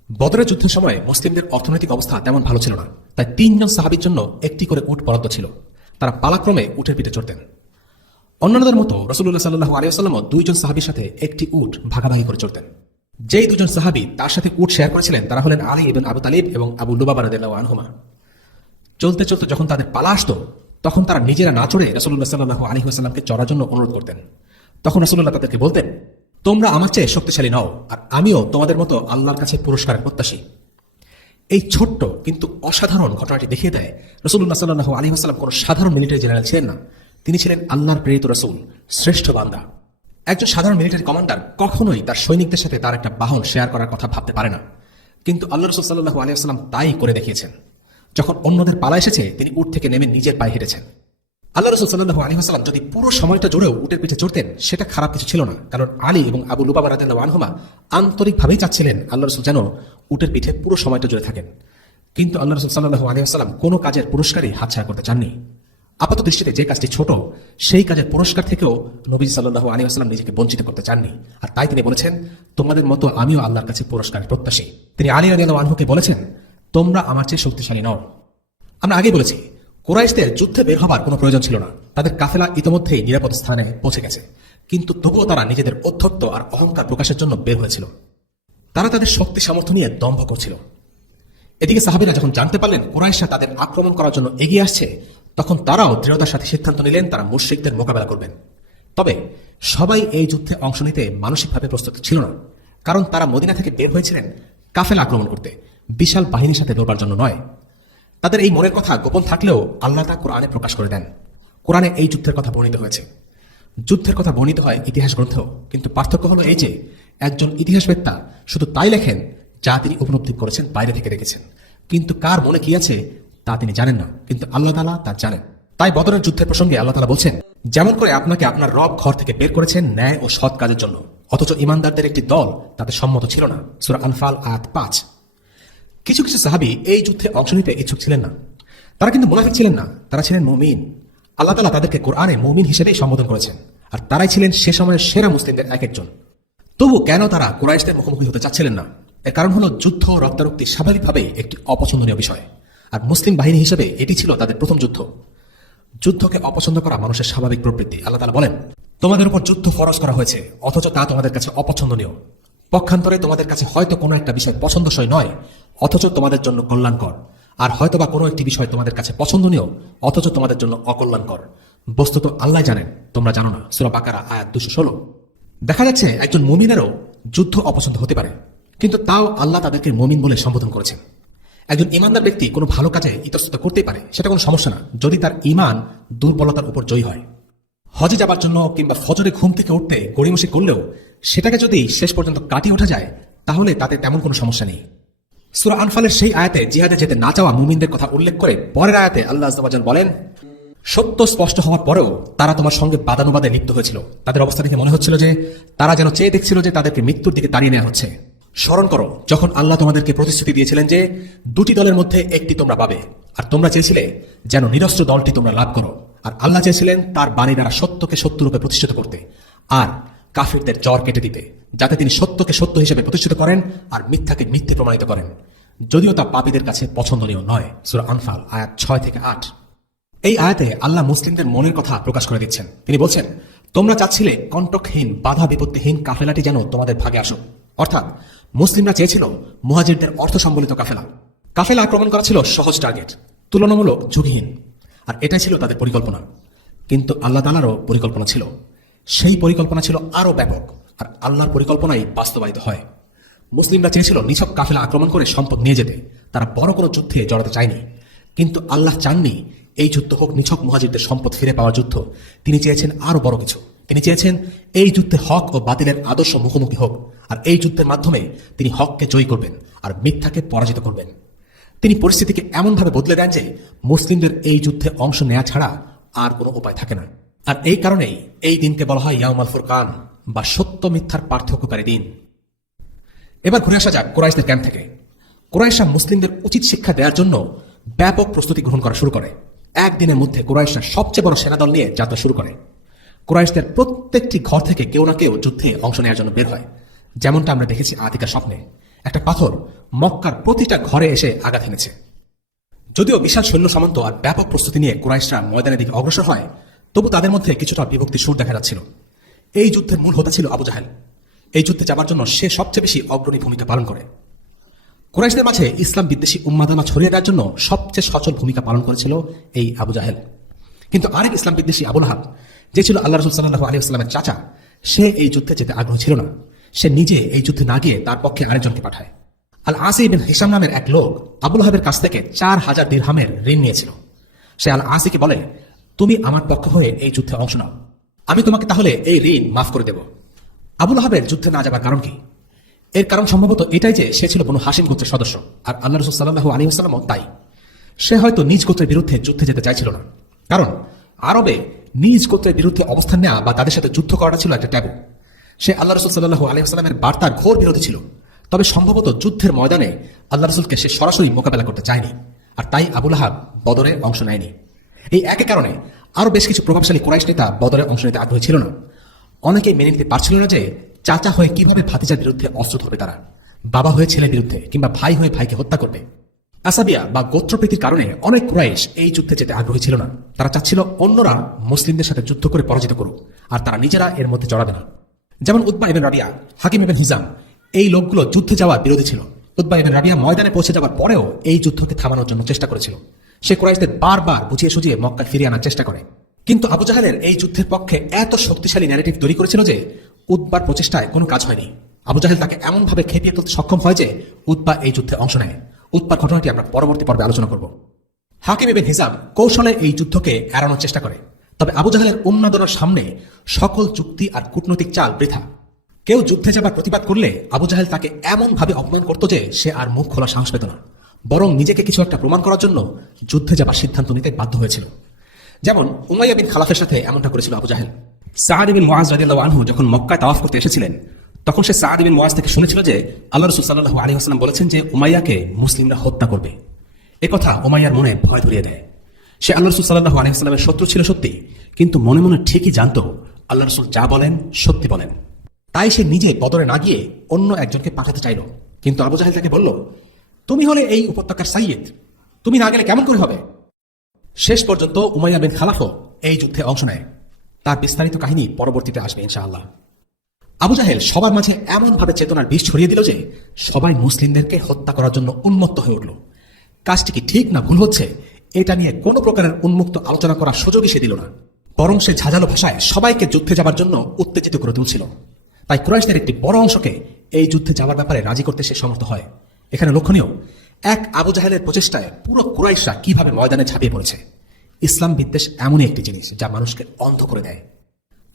বদরের যুদ্ধের সময় মুসলিমদের অর্থনৈতিক অবস্থা তেমন ভালো ছিল না, তাই 3 জন সাহাবীর জন্য একটি করে উট বরাদ্দ ছিল। তারা পালাক্রমে উটের পিঠে চড়তেন। অন্যান্যদের মতো রাসূলুল্লাহ সাল্লাল্লাহু আলাইহি ওয়াসাল্লামও 2 জন সাহাবীর সাথে একটি উট ভাগাভাগি করে চড়তেন। যেই 2 জন সাহাবী তার সাথে উট শেয়ার করেছিলেন তারা হলেন আলী ইবনে আবু তালিব এবং আবু লুবাবা রাদিয়াল্লাহু আনহুমা। চলতে চলতে যখন তাদের পালা আসতো, তখন তারা নিজেরা না চড়ে রাসূলুল্লাহ সাল্লাল্লাহু আলাইহি ওয়াসাল্লামকে চড়ার জন্য অনুরোধ করতেন। তখন রাসূলুল্লাহ তাদেরকে বলতেন, তোমরা আমার চেয়ে শক্তিশালী নও, আর আমিও তোমাদের মতো আল্লাহর কাছে পুরস্কারের প্রত্যাশী। এই ছোট্ট কিন্তু অসাধারণ ঘটনাটি দেখিয়ে দেয় রাসূলুল্লাহ সাল্লাল্লাহু আলাইহি ওয়াসাল্লাম কোনো সাধারণ মিলিটারি জেনারেল ছিলেন না, তিনি ছিলেন আল্লাহর প্রেরিত রাসূল, শ্রেষ্ঠ বান্দা। একজন সাধারণ মিলিটারি কমান্ডার কখনোই তার সৈনিকদের সাথে তার একটা বাহন শেয়ার করার কথা ভাবতে পারে না, কিন্তু আল্লাহ রাসূল সাল্লাল্লাহু আলাইহি ওয়াসাল্লাম তাই করে দেখিয়েছেন। যখন অন্যদের পালা এসেছে, তিনি উট থেকে নেমে নিজের পায়ে হেঁটেছেন। আল্লাহ রাসূল সাল্লাল্লাহু আলাইহি ওয়াসাল্লাম যদি পুরো সময়টা জুড়েও উটের পিঠে চড়তেন, সেটা খারাপ কিছু ছিল না, কারণ আলী এবং আবু লুবাবা রাদিয়াল্লাহু আনহুমা আন্তরিকভাবেই চাচ্ছিলেন আল্লাহ রাসূল যেন উটের পিঠে পুরো সময়টা জুড়ে থাকেন। কিন্তু আল্লাহ রাসূল সাল্লাল্লাহু আলাইহি ওয়াসাল্লাম কোনো কাজের পুরস্কারই হাতছাড়া করতে চাননি। আপাত দৃষ্টিতে যে কাজটি ছোট, সেই কাজের পুরস্কার থেকেও নবী সাল্লাল্লাহু আলাইহি ওয়াসাল্লাম নিজেকে বঞ্চিত করতে চাননি, আর তাই তিনি বলেছেন, তোমাদের মতো আমিও আল্লাহর কাছে পুরস্কারের প্রত্যাশী। তিনি আলী রাদিয়াল্লাহু আনহুকে বলেছেন, তোমরা আমার চেয়ে শক্তিশালী নও। আমরা আগেই বলেছি, কুরাইশদের যুদ্ধে বের হবার কোনো প্রয়োজন ছিল না, তাদের কাফেলা ইতিমধ্যেই নিরাপদ স্থানে পৌঁছে গেছে, কিন্তু তবুও তারা নিজেদের অধ্যত্ব আর অহংকার প্রকাশের জন্য বের হয়েছিল। তারা তাদের শক্তি সামর্থ্য নিয়ে দম্ভ করছিল। এদিকে সাহাবীরা যখন জানতে পারলেন কুরাইশরা তাদের আক্রমণ করার জন্য এগিয়ে আসছে, তখন তারাও দৃঢ়তার সাথে সিদ্ধান্ত নিলেন তারা মুশরিকদের মোকাবেলা করবেন। তবে সবাই এই যুদ্ধে অংশ নিতে মানসিকভাবে প্রস্তুত ছিল না, কারণ তারা মদিনা থেকে বের হয়েছিলেন কাফেলা আক্রমণ করতে, বিশাল বাহিনীর সাথে লড়বার জন্য নয়। তাদের এই মনের কথা গোপন থাকলেও আল্লাহ তা কোরআনে প্রকাশ করে দেন। কোরআনে এই যুদ্ধের কথা বর্ণিত হয়েছে। যুদ্ধের কথা বর্ণিত হয় ইতিহাস গ্রন্থেও, কিন্তু পার্থক্য হলো এই যে একজন ইতিহাসবেত্তা শুধু তাই লেখেন যা তিনি উপলব্ধি করেছেন, বাইরে থেকে দেখেছেন, কিন্তু কার মনে কি আছে তা তিনি জানেন না, কিন্তু আল্লাহ তাআলা তা জানেন। তাই বদরের যুদ্ধের প্রসঙ্গে আল্লাহ তাআলা বলছেন, যেমন করে আপনাকে আপনার রব ঘর থেকে বের করেছেন ন্যায় ও সৎ কাজের জন্য, অথচ ঈমানদারদের একটি দল তাতে সম্মত ছিল না। সূরা আনফাল আয়াত 5। কিছু কিছু সাহাবী এই যুদ্ধে অংশ নিতে ইচ্ছুক ছিলেন না, তারা কিন্তু মুনাফিক ছিলেন না, তারা ছিলেন মুমিন। আল্লাহ তাআলা তাদেরকে কোরআনে মুমিন হিসেবেই সম্বোধন করেছেন, আর তারাই ছিলেন সে সময়ের সেরা মুসলিমদের এক একজন। তবু কেন তারা কুরাইশদের মুখোমুখি হতে চাচ্ছিলেন না? এর কারণ হলো যুদ্ধ ও রক্তারক্তি স্বাভাবিকভাবেই একটি অপছন্দনীয় বিষয়, আর মুসলিম বাহিনী হিসেবে এটি ছিল তাদের প্রথম যুদ্ধ। যুদ্ধকে অপছন্দ করা মানুষের স্বাভাবিক প্রবৃত্তি। আল্লাহ তাআলা বলেন, তোমাদের উপর যুদ্ধ ফরজ করা হয়েছে, অথচ তা তোমাদের কাছে অপছন্দনীয়। পক্ষান্তরে তোমাদের কাছে হয়তো কোনো একটা বিষয় পছন্দসই নয়, অথচ তোমাদের জন্য কল্যাণকর। আর হয়তোবা কোনো একটি বিষয় তোমাদের কাছে পছন্দনীয় অথচ তোমাদের জন্য অকল্যাণকর। বস্তুত আল্লাহ জানেন, তোমরা জানো না। সূরা বাকারা আয়াত 216। দেখা যাচ্ছে একজন মুমিনেরও যুদ্ধ অপছন্দ হতে পারে, কিন্তু তাও আল্লাহ তাদেরকে মুমিন বলে সম্বোধন করেছেন। একজন ইমানদার ব্যক্তি কোনো ভালো কাজে ইতস্তত করতেই পারে, সেটা কোনো সমস্যা না, যদি তার ঈমান দুর্বলতার উপর জয়ী হয়। হজে যাবার জন্য কিংবা ফজরে ঘুম থেকে উঠতে গড়িমসি করলেও সেটাকে যদি শেষ পর্যন্ত কাটিয়ে ওঠা যায়, তাহলে তাতে তেমন কোনো সমস্যা নেই। সূরা আনফালের সেই আয়াতে জিহাদে যেতে না চাওয়া মুমিনদের কথা উল্লেখ করে পরের আয়াতে আল্লাহ আযজা ওয়া জাল বলেন, সত্য স্পষ্ট হওয়ার পরেও তারা তোমার সঙ্গে বাদানুবাদে লিপ্ত হয়েছিল। তাদের অবস্থা দেখে মনে হচ্ছিল যে তারা যেন চেয়ে দেখছিল যে তাদেরকে মৃত্যুর দিকে তাড়িয়ে নেওয়া হচ্ছে। স্মরণ করো যখন আল্লাহ তোমাদেরকে প্রতিশ্রুতি দিয়েছিলেন যে দুটি দলের মধ্যে একটি তোমরা পাবে, আর তোমরা চেয়েছিলে যেন নিরস্ত্র দলটি তোমরা লাভ করো, আর আল্লাহ চেয়েছিলেন তার বাণী দ্বারা সত্যকে সত্যরূপে প্রতিষ্ঠিত করতে আর কাফিরদের জ্বর কেটে দিতে, যাতে তিনি সত্যকে সত্য হিসেবে প্রতিষ্ঠিত করেন আর মিথ্যাকে মিথ্যে প্রমাণিত করেন, যদিও তা পাপীদের কাছে পছন্দনীয় নয়। সূরা আনফাল আয়াত 6 থেকে 8। এই আয়াতে আল্লাহ মুসলিমদের মনের কথা প্রকাশ করে দিচ্ছেন। তিনি বলছেন, তোমরা চাচ্ছিলে কণ্টকহীন বাধা বিপত্তিহীন কাফেলাটি যেন তোমাদের ভাগে আসুক। অর্থাৎ মুসলিমরা চেয়েছিল মুহাজিরদের অর্থ সম্বলিত কাফেলা আক্রমণ করা ছিল সহজ টার্গেট, তুলনামূলক ঝুঁকিহীন, আর এটাই ছিল তাদের পরিকল্পনা। কিন্তু আল্লাহ তাআলারও পরিকল্পনা ছিল, সেই পরিকল্পনা ছিল আরো ব্যাপক, আর আল্লাহর পরিকল্পনাই বাস্তবায়িত হয়। মুসলিমরা চেয়েছিল নিছক কাফেলা আক্রমণ করে সম্পদ নিয়ে যেতে, তারা বড় কোনো যুদ্ধে জড়াতে চায়নি। কিন্তু আল্লাহ চাননি এই যুদ্ধ হোক নিছক মুহাজিরদের সম্পদ ফিরে পাওয়ার যুদ্ধ। তিনি চেয়েছেন আরো বড় কিছু। তিনি চেয়েছেন এই যুদ্ধে হক ও বাতিলের আদর্শ মুখোমুখি হোক, আর এই যুদ্ধের মাধ্যমে তিনি হককে জয়ী করবেন আর মিথ্যাকে পরাজিত করবেন। তিনি পরিস্থিতিকে এমনভাবে বদলে দেন যে মুসলিমদের এই যুদ্ধে অংশ নেওয়া ছাড়া আর কোনো উপায় থাকে না। আর এই কারণেই এই দিনকে বলা হয় ইয়াউমাল ফুরকান, বা সত্য মিথ্যার পার্থক্যকারী দিন। এবার ঘুরে আসা যাক কুরাইশদের ক্যাম্প থেকে। কুরাইশরা মুসলিমদের উচিত শিক্ষা দেওয়ার জন্য ব্যাপক প্রস্তুতি গ্রহণ করা শুরু করে। একদিনের মধ্যে কুরাইশরা সবচেয়ে বড় সেনাদল নিয়ে যাত্রা শুরু করে। কুরাইশদের প্রত্যেকটি ঘর থেকে কেউ না কেউ যুদ্ধে অংশ নেওয়ার জন্য বের হয়, যেমনটা আমরা দেখেছি আতিকার স্বপ্নে। একটা পাথর মক্কার প্রতিটা ঘরে এসে আঘাত হেনেছে। যদিও বিশাল সৈন্য সামন্ত আর ব্যাপক প্রস্তুতি নিয়ে কুরাইশরা ময়দানের দিকে অগ্রসর হয়, তবু তাদের মধ্যে কিছুটা বিভক্তির সুর দেখা যাচ্ছিল। এই যুদ্ধের মূল হোতা ছিল আবু জাহেল। এই যুদ্ধে যাবার জন্য সে সবচেয়ে বেশি অগ্রণী ভূমিকা পালন করে। কুরাইশদের মাঝে ইসলাম বিদ্বেষী উন্মাদনা ছড়িয়ে দেওয়ার জন্য সবচেয়ে সচল ভূমিকা পালন করেছিল এই আবু জাহেল। কিন্তু আরেক ইসলাম বিদ্বেষী আবু লাহাব, যে ছিল আল্লাহ রাসূল সাল্লাল্লাহু আলাইহি ওয়াসাল্লামের চাচা, সে এই যুদ্ধে যেতে আগ্রহ ছিল না। সে নিজে এই যুদ্ধে না গিয়ে তার পক্ষে আরেকজনকে পাঠায়। আল আসি বিন হিশাম নামের এক লোক আবু লাহাবের কাছ থেকে 4000 দিরহামের ঋণ নিয়েছিল। সে আল আসিকে বলে, তুমি আমার পক্ষ হয়ে এই যুদ্ধে অংশ নাও, আমি তোমাকে তাহলে এই ঋণ মাফ করে দেব। আবু লাহাবের যুদ্ধে না যাবার কারণ কি? এর কারণ সম্ভবত এটাই যে সে ছিল বনু হাশিম গোত্রের সদস্য, আর আল্লাহ রাসূল সাল্লাল্লাহু আলাইহি ওয়াসাল্লামও তাই। সে হয়তো নিজ গোত্রের বিরুদ্ধে যুদ্ধে যেতে চাইছিল না, কারণ আরবে নিজ গোত্রের বিরুদ্ধে অবস্থান নেওয়া বা তাদের সাথে যুদ্ধ করাটা ছিল একটা ট্যাবু। সে আল্লাহ রাসূল সাল্লাল্লাহু আলাইহি ওয়াসাল্লামের বার্তার ঘোর বিরোধী ছিল। তবে সম্ভবত যুদ্ধের ময়দানে আল্লাহ রাসূলকে সে সরাসরি মোকাবেলা করতে চায়নি, আর তাই আবু লাহাব বদরে অংশ নেয়নি। এই একই কারণে আরো বেশ কিছু প্রভাবশালী কুরাইশ নেতা বদরে অংশ নিতে আগ্রহী ছিল না। অনেকেই মেনে নিতে পারছিল না যে চাচা হয়ে কিভাবে ভাতিজার বিরুদ্ধে অস্ত্র ধরবে তারা, বাবা হয়ে ছেলের বিরুদ্ধে, কিংবা ভাই হয়ে ভাইকে হত্যা করবে। আসাবিয়া বা গোত্রপ্রীতির কারণে অনেক কুরাইশ এই যুদ্ধে যেতে আগ্রহী ছিল না। তারা চাচ্ছিল অন্যরা মুসলিমদের সাথে যুদ্ধ করে পরাজিত করুক, আর তারা নিজেরা এর মধ্যে জড়াবে না। যেমন উতবা ইবনে রাবিয়া, হাকিম ইবনে হিজাম, এই লোকগুলো যুদ্ধে যাওয়ার বিরোধী ছিল। উতবা ইবনে রাবিয়া ময়দানে পৌঁছে যাওয়ার পরেও এই যুদ্ধকে থামানোর জন্য চেষ্টা করেছিল। সে কুরাইশদের বারবার বুঝিয়ে সুঝিয়ে মক্কায় ফিরিয়ে আনার চেষ্টা করে, কিন্তু আবু জাহেলের এই যুদ্ধের পক্ষে এত শক্তিশালী ন্যারেটিভ তৈরি করেছিল যে উতবার প্রচেষ্টায় কোনো কাজ হয়নি। আবু জাহেল তাকে এমনভাবে খেপিয়ে তুলতে সক্ষম হয় যে উতবা এই যুদ্ধে অংশ নেয়। উতবার ঘটনাটি আমরা পরবর্তী পর্বে আলোচনা করব। হাকিম ইবনে হিজাম কৌশলে এই যুদ্ধকে এড়ানোর চেষ্টা করে, তবে আবু জাহেলের উন্মাদনার সামনে সকল যুক্তি আর কূটনৈতিক চাল বৃথা। কেউ যুদ্ধে যাবার প্রতিবাদ করলে আবু জাহেল তাকে এমনভাবে অপমান করত যে সে আর মুখ খোলা সাহস পেত না, বরং নিজেকে কিছু একটা প্রমাণ করার জন্য যুদ্ধে যাবার সিদ্ধান্ত নিতে বাধ্য হয়েছিল। যেমন উমাইয়া বিন খালাফের সাথে এমনটা করেছিল আবু জাহেল। সাআদ বিন মুআজ রাদিয়াল্লাহু আনহু যখন মক্কায় তাওয়াফ করতে এসেছিলেন, তখন সে সাআদ বিন মুআজ থেকে শুনেছিল যে আল্লাহ রাসূল সাল্লাল্লাহু আলাইহি ওয়াসাল্লাম বলেছেন যে উমাইয়াকে মুসলিমরা হত্যা করবে। একথা উমাইয়ার মনে ভয় ধরিয়ে দেয়। সে আল্লাহ রাসূল সাল্লাল্লাহু আলাইহি ওয়াসাল্লামের শত্রু ছিল সত্যি, কিন্তু মনে মনে ঠিকই জানতো আল্লাহ রাসূল যা বলেন সত্যি বলেন। তাই সে নিজে বদরে না গিয়ে অন্য একজনকে পাঠাতে চাইল। কিন্তু আবু জাহেল তাকে বলল, তুমি হলে এই উপত্যকার সাইয়্যিদ, তুমি না গেলে কেমন করে হবে? শেষ পর্যন্ত উমাইয়া বিন খালাফও এই যুদ্ধে অংশ নেয়। তার বিস্তারিত কাহিনী পরবর্তীতে আসবে ইনশাআল্লাহ। আবু জাহেল সবার মাঝে এমনভাবে চেতনার বিষ ছড়িয়ে দিল যে সবাই মুসলিমদেরকে হত্যা করার জন্য উন্মত্ত হয়ে উঠল। কাজটি কি ঠিক না ভুল হচ্ছে এটা নিয়ে কোনো প্রকারের উন্মুক্ত আলোচনা করার সুযোগই সে দিল না, বরং সে ঝাঁঝালো ভাষায় সবাইকে যুদ্ধে যাবার জন্য উত্তেজিত করে তুলছিল। তাই কুরাইশদের একটি বড় অংশকে এই যুদ্ধে যাওয়ার ব্যাপারে রাজি করতে সে সমর্থ হয়। এখানে লক্ষণীয়, এক আবু জাহেলের প্রচেষ্টায় পুরো কুরাইশরা কিভাবে ময়দানে ঝাঁপিয়ে পড়েছে। ইসলাম বিদ্বেষ এমনই একটি জিনিস যা মানুষকে অন্ধ করে দেয়।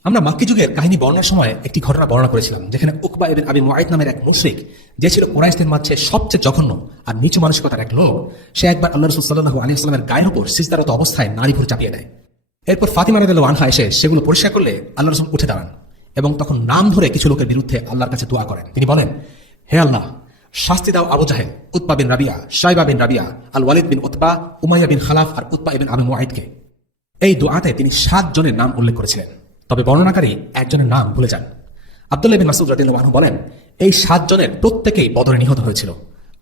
আমরা মাক্কি যুগের কাহিনী বর্ণনার সময় একটি ঘটনা বর্ণনা করেছিলাম, যেখানে উকবা ইবনে আবি মুআইত নামের এক মুশরিক, যে ছিল কুরাইশদের মাঝে সবচেয়ে জঘন্য আর নিচু মানসিকতার এক লোক, সে একবার আল্লাহ রাসূল সাল্লাল্লাহু আলাইহি ওয়াসাল্লামের গায়ের উপর সিজদারত অবস্থায় নারী ভুরু চাপিয়ে দেয়। এরপর ফাতিমা রাদিয়াল্লাহু আনহা এসে সেগুলো পরিষ্কার করলে আল্লাহ রাসূল উঠে দাঁড়ান এবং তখন নাম ধরে কিছু লোকের বিরুদ্ধে আল্লাহর কাছে দোয়া করেন। তিনি বলেন, হে আল্লাহ, শাস্তি দাও আবু জাহেল, উতবা বিন রাবিয়া, শাইবা বিন রাবিয়া, আল ওয়ালিদ বিন উতবা, উমাইয়া বিন খালাফ আর উতবা ইবনে আবি মুআইতকে। এই দোয়াতে তিনি 7 জনের নাম উল্লেখ করেছিলেন, তবে বর্ণনাকারী একজনের নাম ভুলে যান। আব্দুল্লাহ বিন মাসউদ রাদিয়াল্লাহু আনহু বলেন, এই 7 জনের প্রত্যেকেই বদরে নিহত হয়েছিল।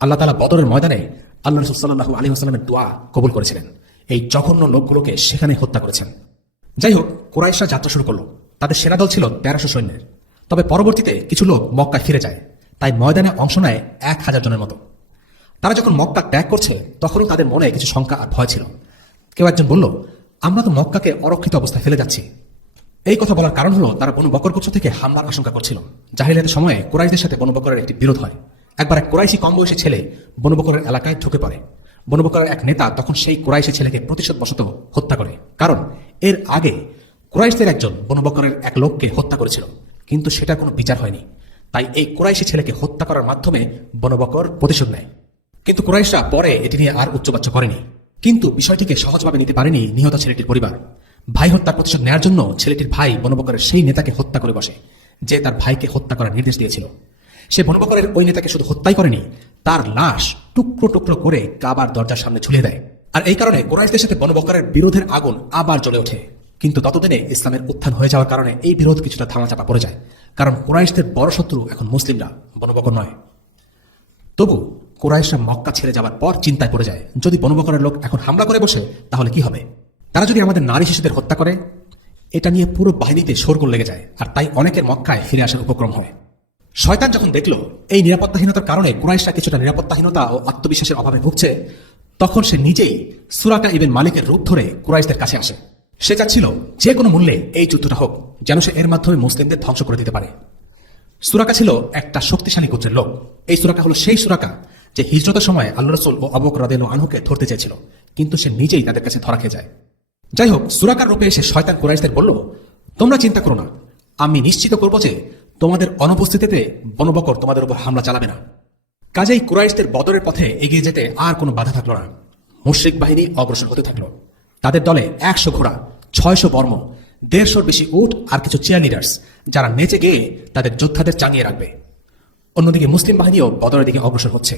আল্লাহ তাআলা বদরের ময়দানে আল্লাহ রাসূল সাল্লাল্লাহু আলাইহি ওয়াসাল্লামের দোয়া কবুল করেছিলেন। এই জঘন্য লোকগুলোকে সেখানে হত্যা করেছেন। যাই হোক, কুরাইশরা যাত্রা শুরু করলো। তাদের সেনাদল ছিল 1300 সৈন্যের। তবে পরবর্তীতে কিছু লোক মক্কায় ফিরে যায়, তাই ময়দানে অংশ নেয় 1000 জনের মতো। তারা যখন মক্কা ত্যাগ করছে তখনও তাদের মনে কিছু শঙ্কা আর ভয় ছিল। কেউ একজন বলল, আমরা তো মক্কাকে অরক্ষিত অবস্থায় ফেলে যাচ্ছি। এই কথা বলার কারণ হলো তারা বনু বকর গোত্র থেকে হামলার আশঙ্কা করছিল। জাহিলিয়াতের সময়ে কুরাইশদের সাথে বনু বকরের একটি বিরোধ হয়। একবার এক কুরাইশি কম বয়সী ছেলে বনু বকরের এলাকায় ঢুকে পড়ে। বনু বকরের এক নেতা তখন সেই কুরাইশি ছেলেকে প্রতিশোধবশত হত্যা করে, কারণ এর আগে কুরাইশদের একজন বনু বকরের এক লোককে হত্যা করেছিল, কিন্তু সেটা কোনো বিচার হয়নি। তাই এই কুরাইশি ছেলেকে হত্যা করার মাধ্যমে বনু বকর প্রতিশোধ নেয়। কিন্তু কুরাইশরা পরে এটি নিয়ে আর উচ্চবাচ্য করেনি। কিন্তু বিষয়টিকে সহজভাবে নিতে পারেনি নিহত ছেলেটির পরিবার। ভাই হত্যার প্রতিশোধ নেওয়ার জন্য ছেলেটির ভাই বনু বকরের সেই নেতাকে হত্যা করে বসে, যে তার ভাইকে হত্যা করার নির্দেশ দিয়েছিল। সে বনু বকরের ওই নেতাকে শুধু হত্যাই করেনি, তার লাশ টুকরো টুকরো করে কাবার দরজার সামনে ঝুলিয়ে দেয়। আর এই কারণে কুরাইশদের সাথে বনু বকরের বিরোধের আগুন আবার জ্বলে ওঠে। কিন্তু ততদিনে ইসলামের উত্থান হয়ে যাওয়ার কারণে এই বিরোধ কিছুটা ধামাচাপা পড়ে যায়, কারণ কুরাইশদের বড় শত্রু এখন মুসলিমরা, বনু বকর নয়। তবু কুরাইশরা মক্কা ছেড়ে যাওয়ার পর চিন্তায় পড়ে যায়, যদি বনু বকরের লোক এখন হামলা করে বসে তাহলে কি হবে? তারা যদি আমাদের নারী শিশুদের হত্যা করে? এটা নিয়ে পুরো বাহিনীতে শোরগোল লেগে যায়, আর তাই অনেকের মক্কায় ফিরে আসার উপক্রম হয়। শয়তান যখন দেখল এই নিরাপত্তাহীনতার কারণে কুরাইশরা কিছুটা নিরাপত্তাহীনতা ও আত্মবিশ্বাসের অভাবে ভুগছে, তখন সে নিজেই সুরাকা ইবন মালিকের রূপ ধরে কুরাইশদের কাছে আসে। সে চাচ্ছিল যে কোনো মূল্যে এই যুদ্ধটা হোক, যেন সে এর মাধ্যমে মুসলিমদের ধ্বংস করে দিতে পারে। সুরাকা ছিল একটা শক্তিশালী গোত্রের লোক। এই সুরাকা হলো সেই সুরাকা যে হিজরতের সময় আল্লাহ রাসূল ও আবু বকর রাদিয়াল্লাহু আনহুকে ধরতে চেয়েছিল, কিন্তু সে নিজেই তাদের কাছে ধরা খেয়ে যায়। যাই হোক, সুরাকার রূপে এসে শয়তান কুরাইশদের বলল, তোমরা চিন্তা করো না, আমি নিশ্চিত করব যে তোমাদের অনুপস্থিতিতে বনু বকর তোমাদের উপর হামলা চালাবে না। কাজেই কুরাইশদের বদরের পথে এগিয়ে যেতে আর কোনো বাধা থাকলো না। মুশরিক বাহিনী অগ্রসর হতে থাকলো। তাদের দলে 100 ঘোড়া, 600 বর্ম, 150 বেশি উট আর কিছু চেয়ার লিডার্স, যারা নেচে গিয়ে তাদের যোদ্ধাদের চাঙিয়ে রাখবে। অন্যদিকে মুসলিম বাহিনীও বদরের দিকে অগ্রসর হচ্ছে।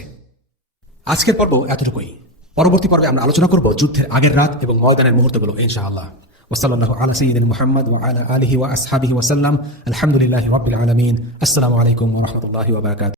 আজকের পর্ব এতটুকুই। পরবর্তী পর্বে আমরা আলোচনা করব যুদ্ধের আগের রাত এবং ময়দানের মুহূর্তগুলো ইনশাআল্লাহ। ওয়াসাল্লাল্লাহু আলা সাইয়্যিদিনা মুহাম্মদ ওয়া আলা আলিহি ওয়া আসহাবিহি ওয়া সাল্লাম। আলহামদুলিল্লাহি রাব্বিল আলামিন। আসসালামু আলাইকুম ওয়া রাহমাতুল্লাহি ওয়া বারাকাতুহু।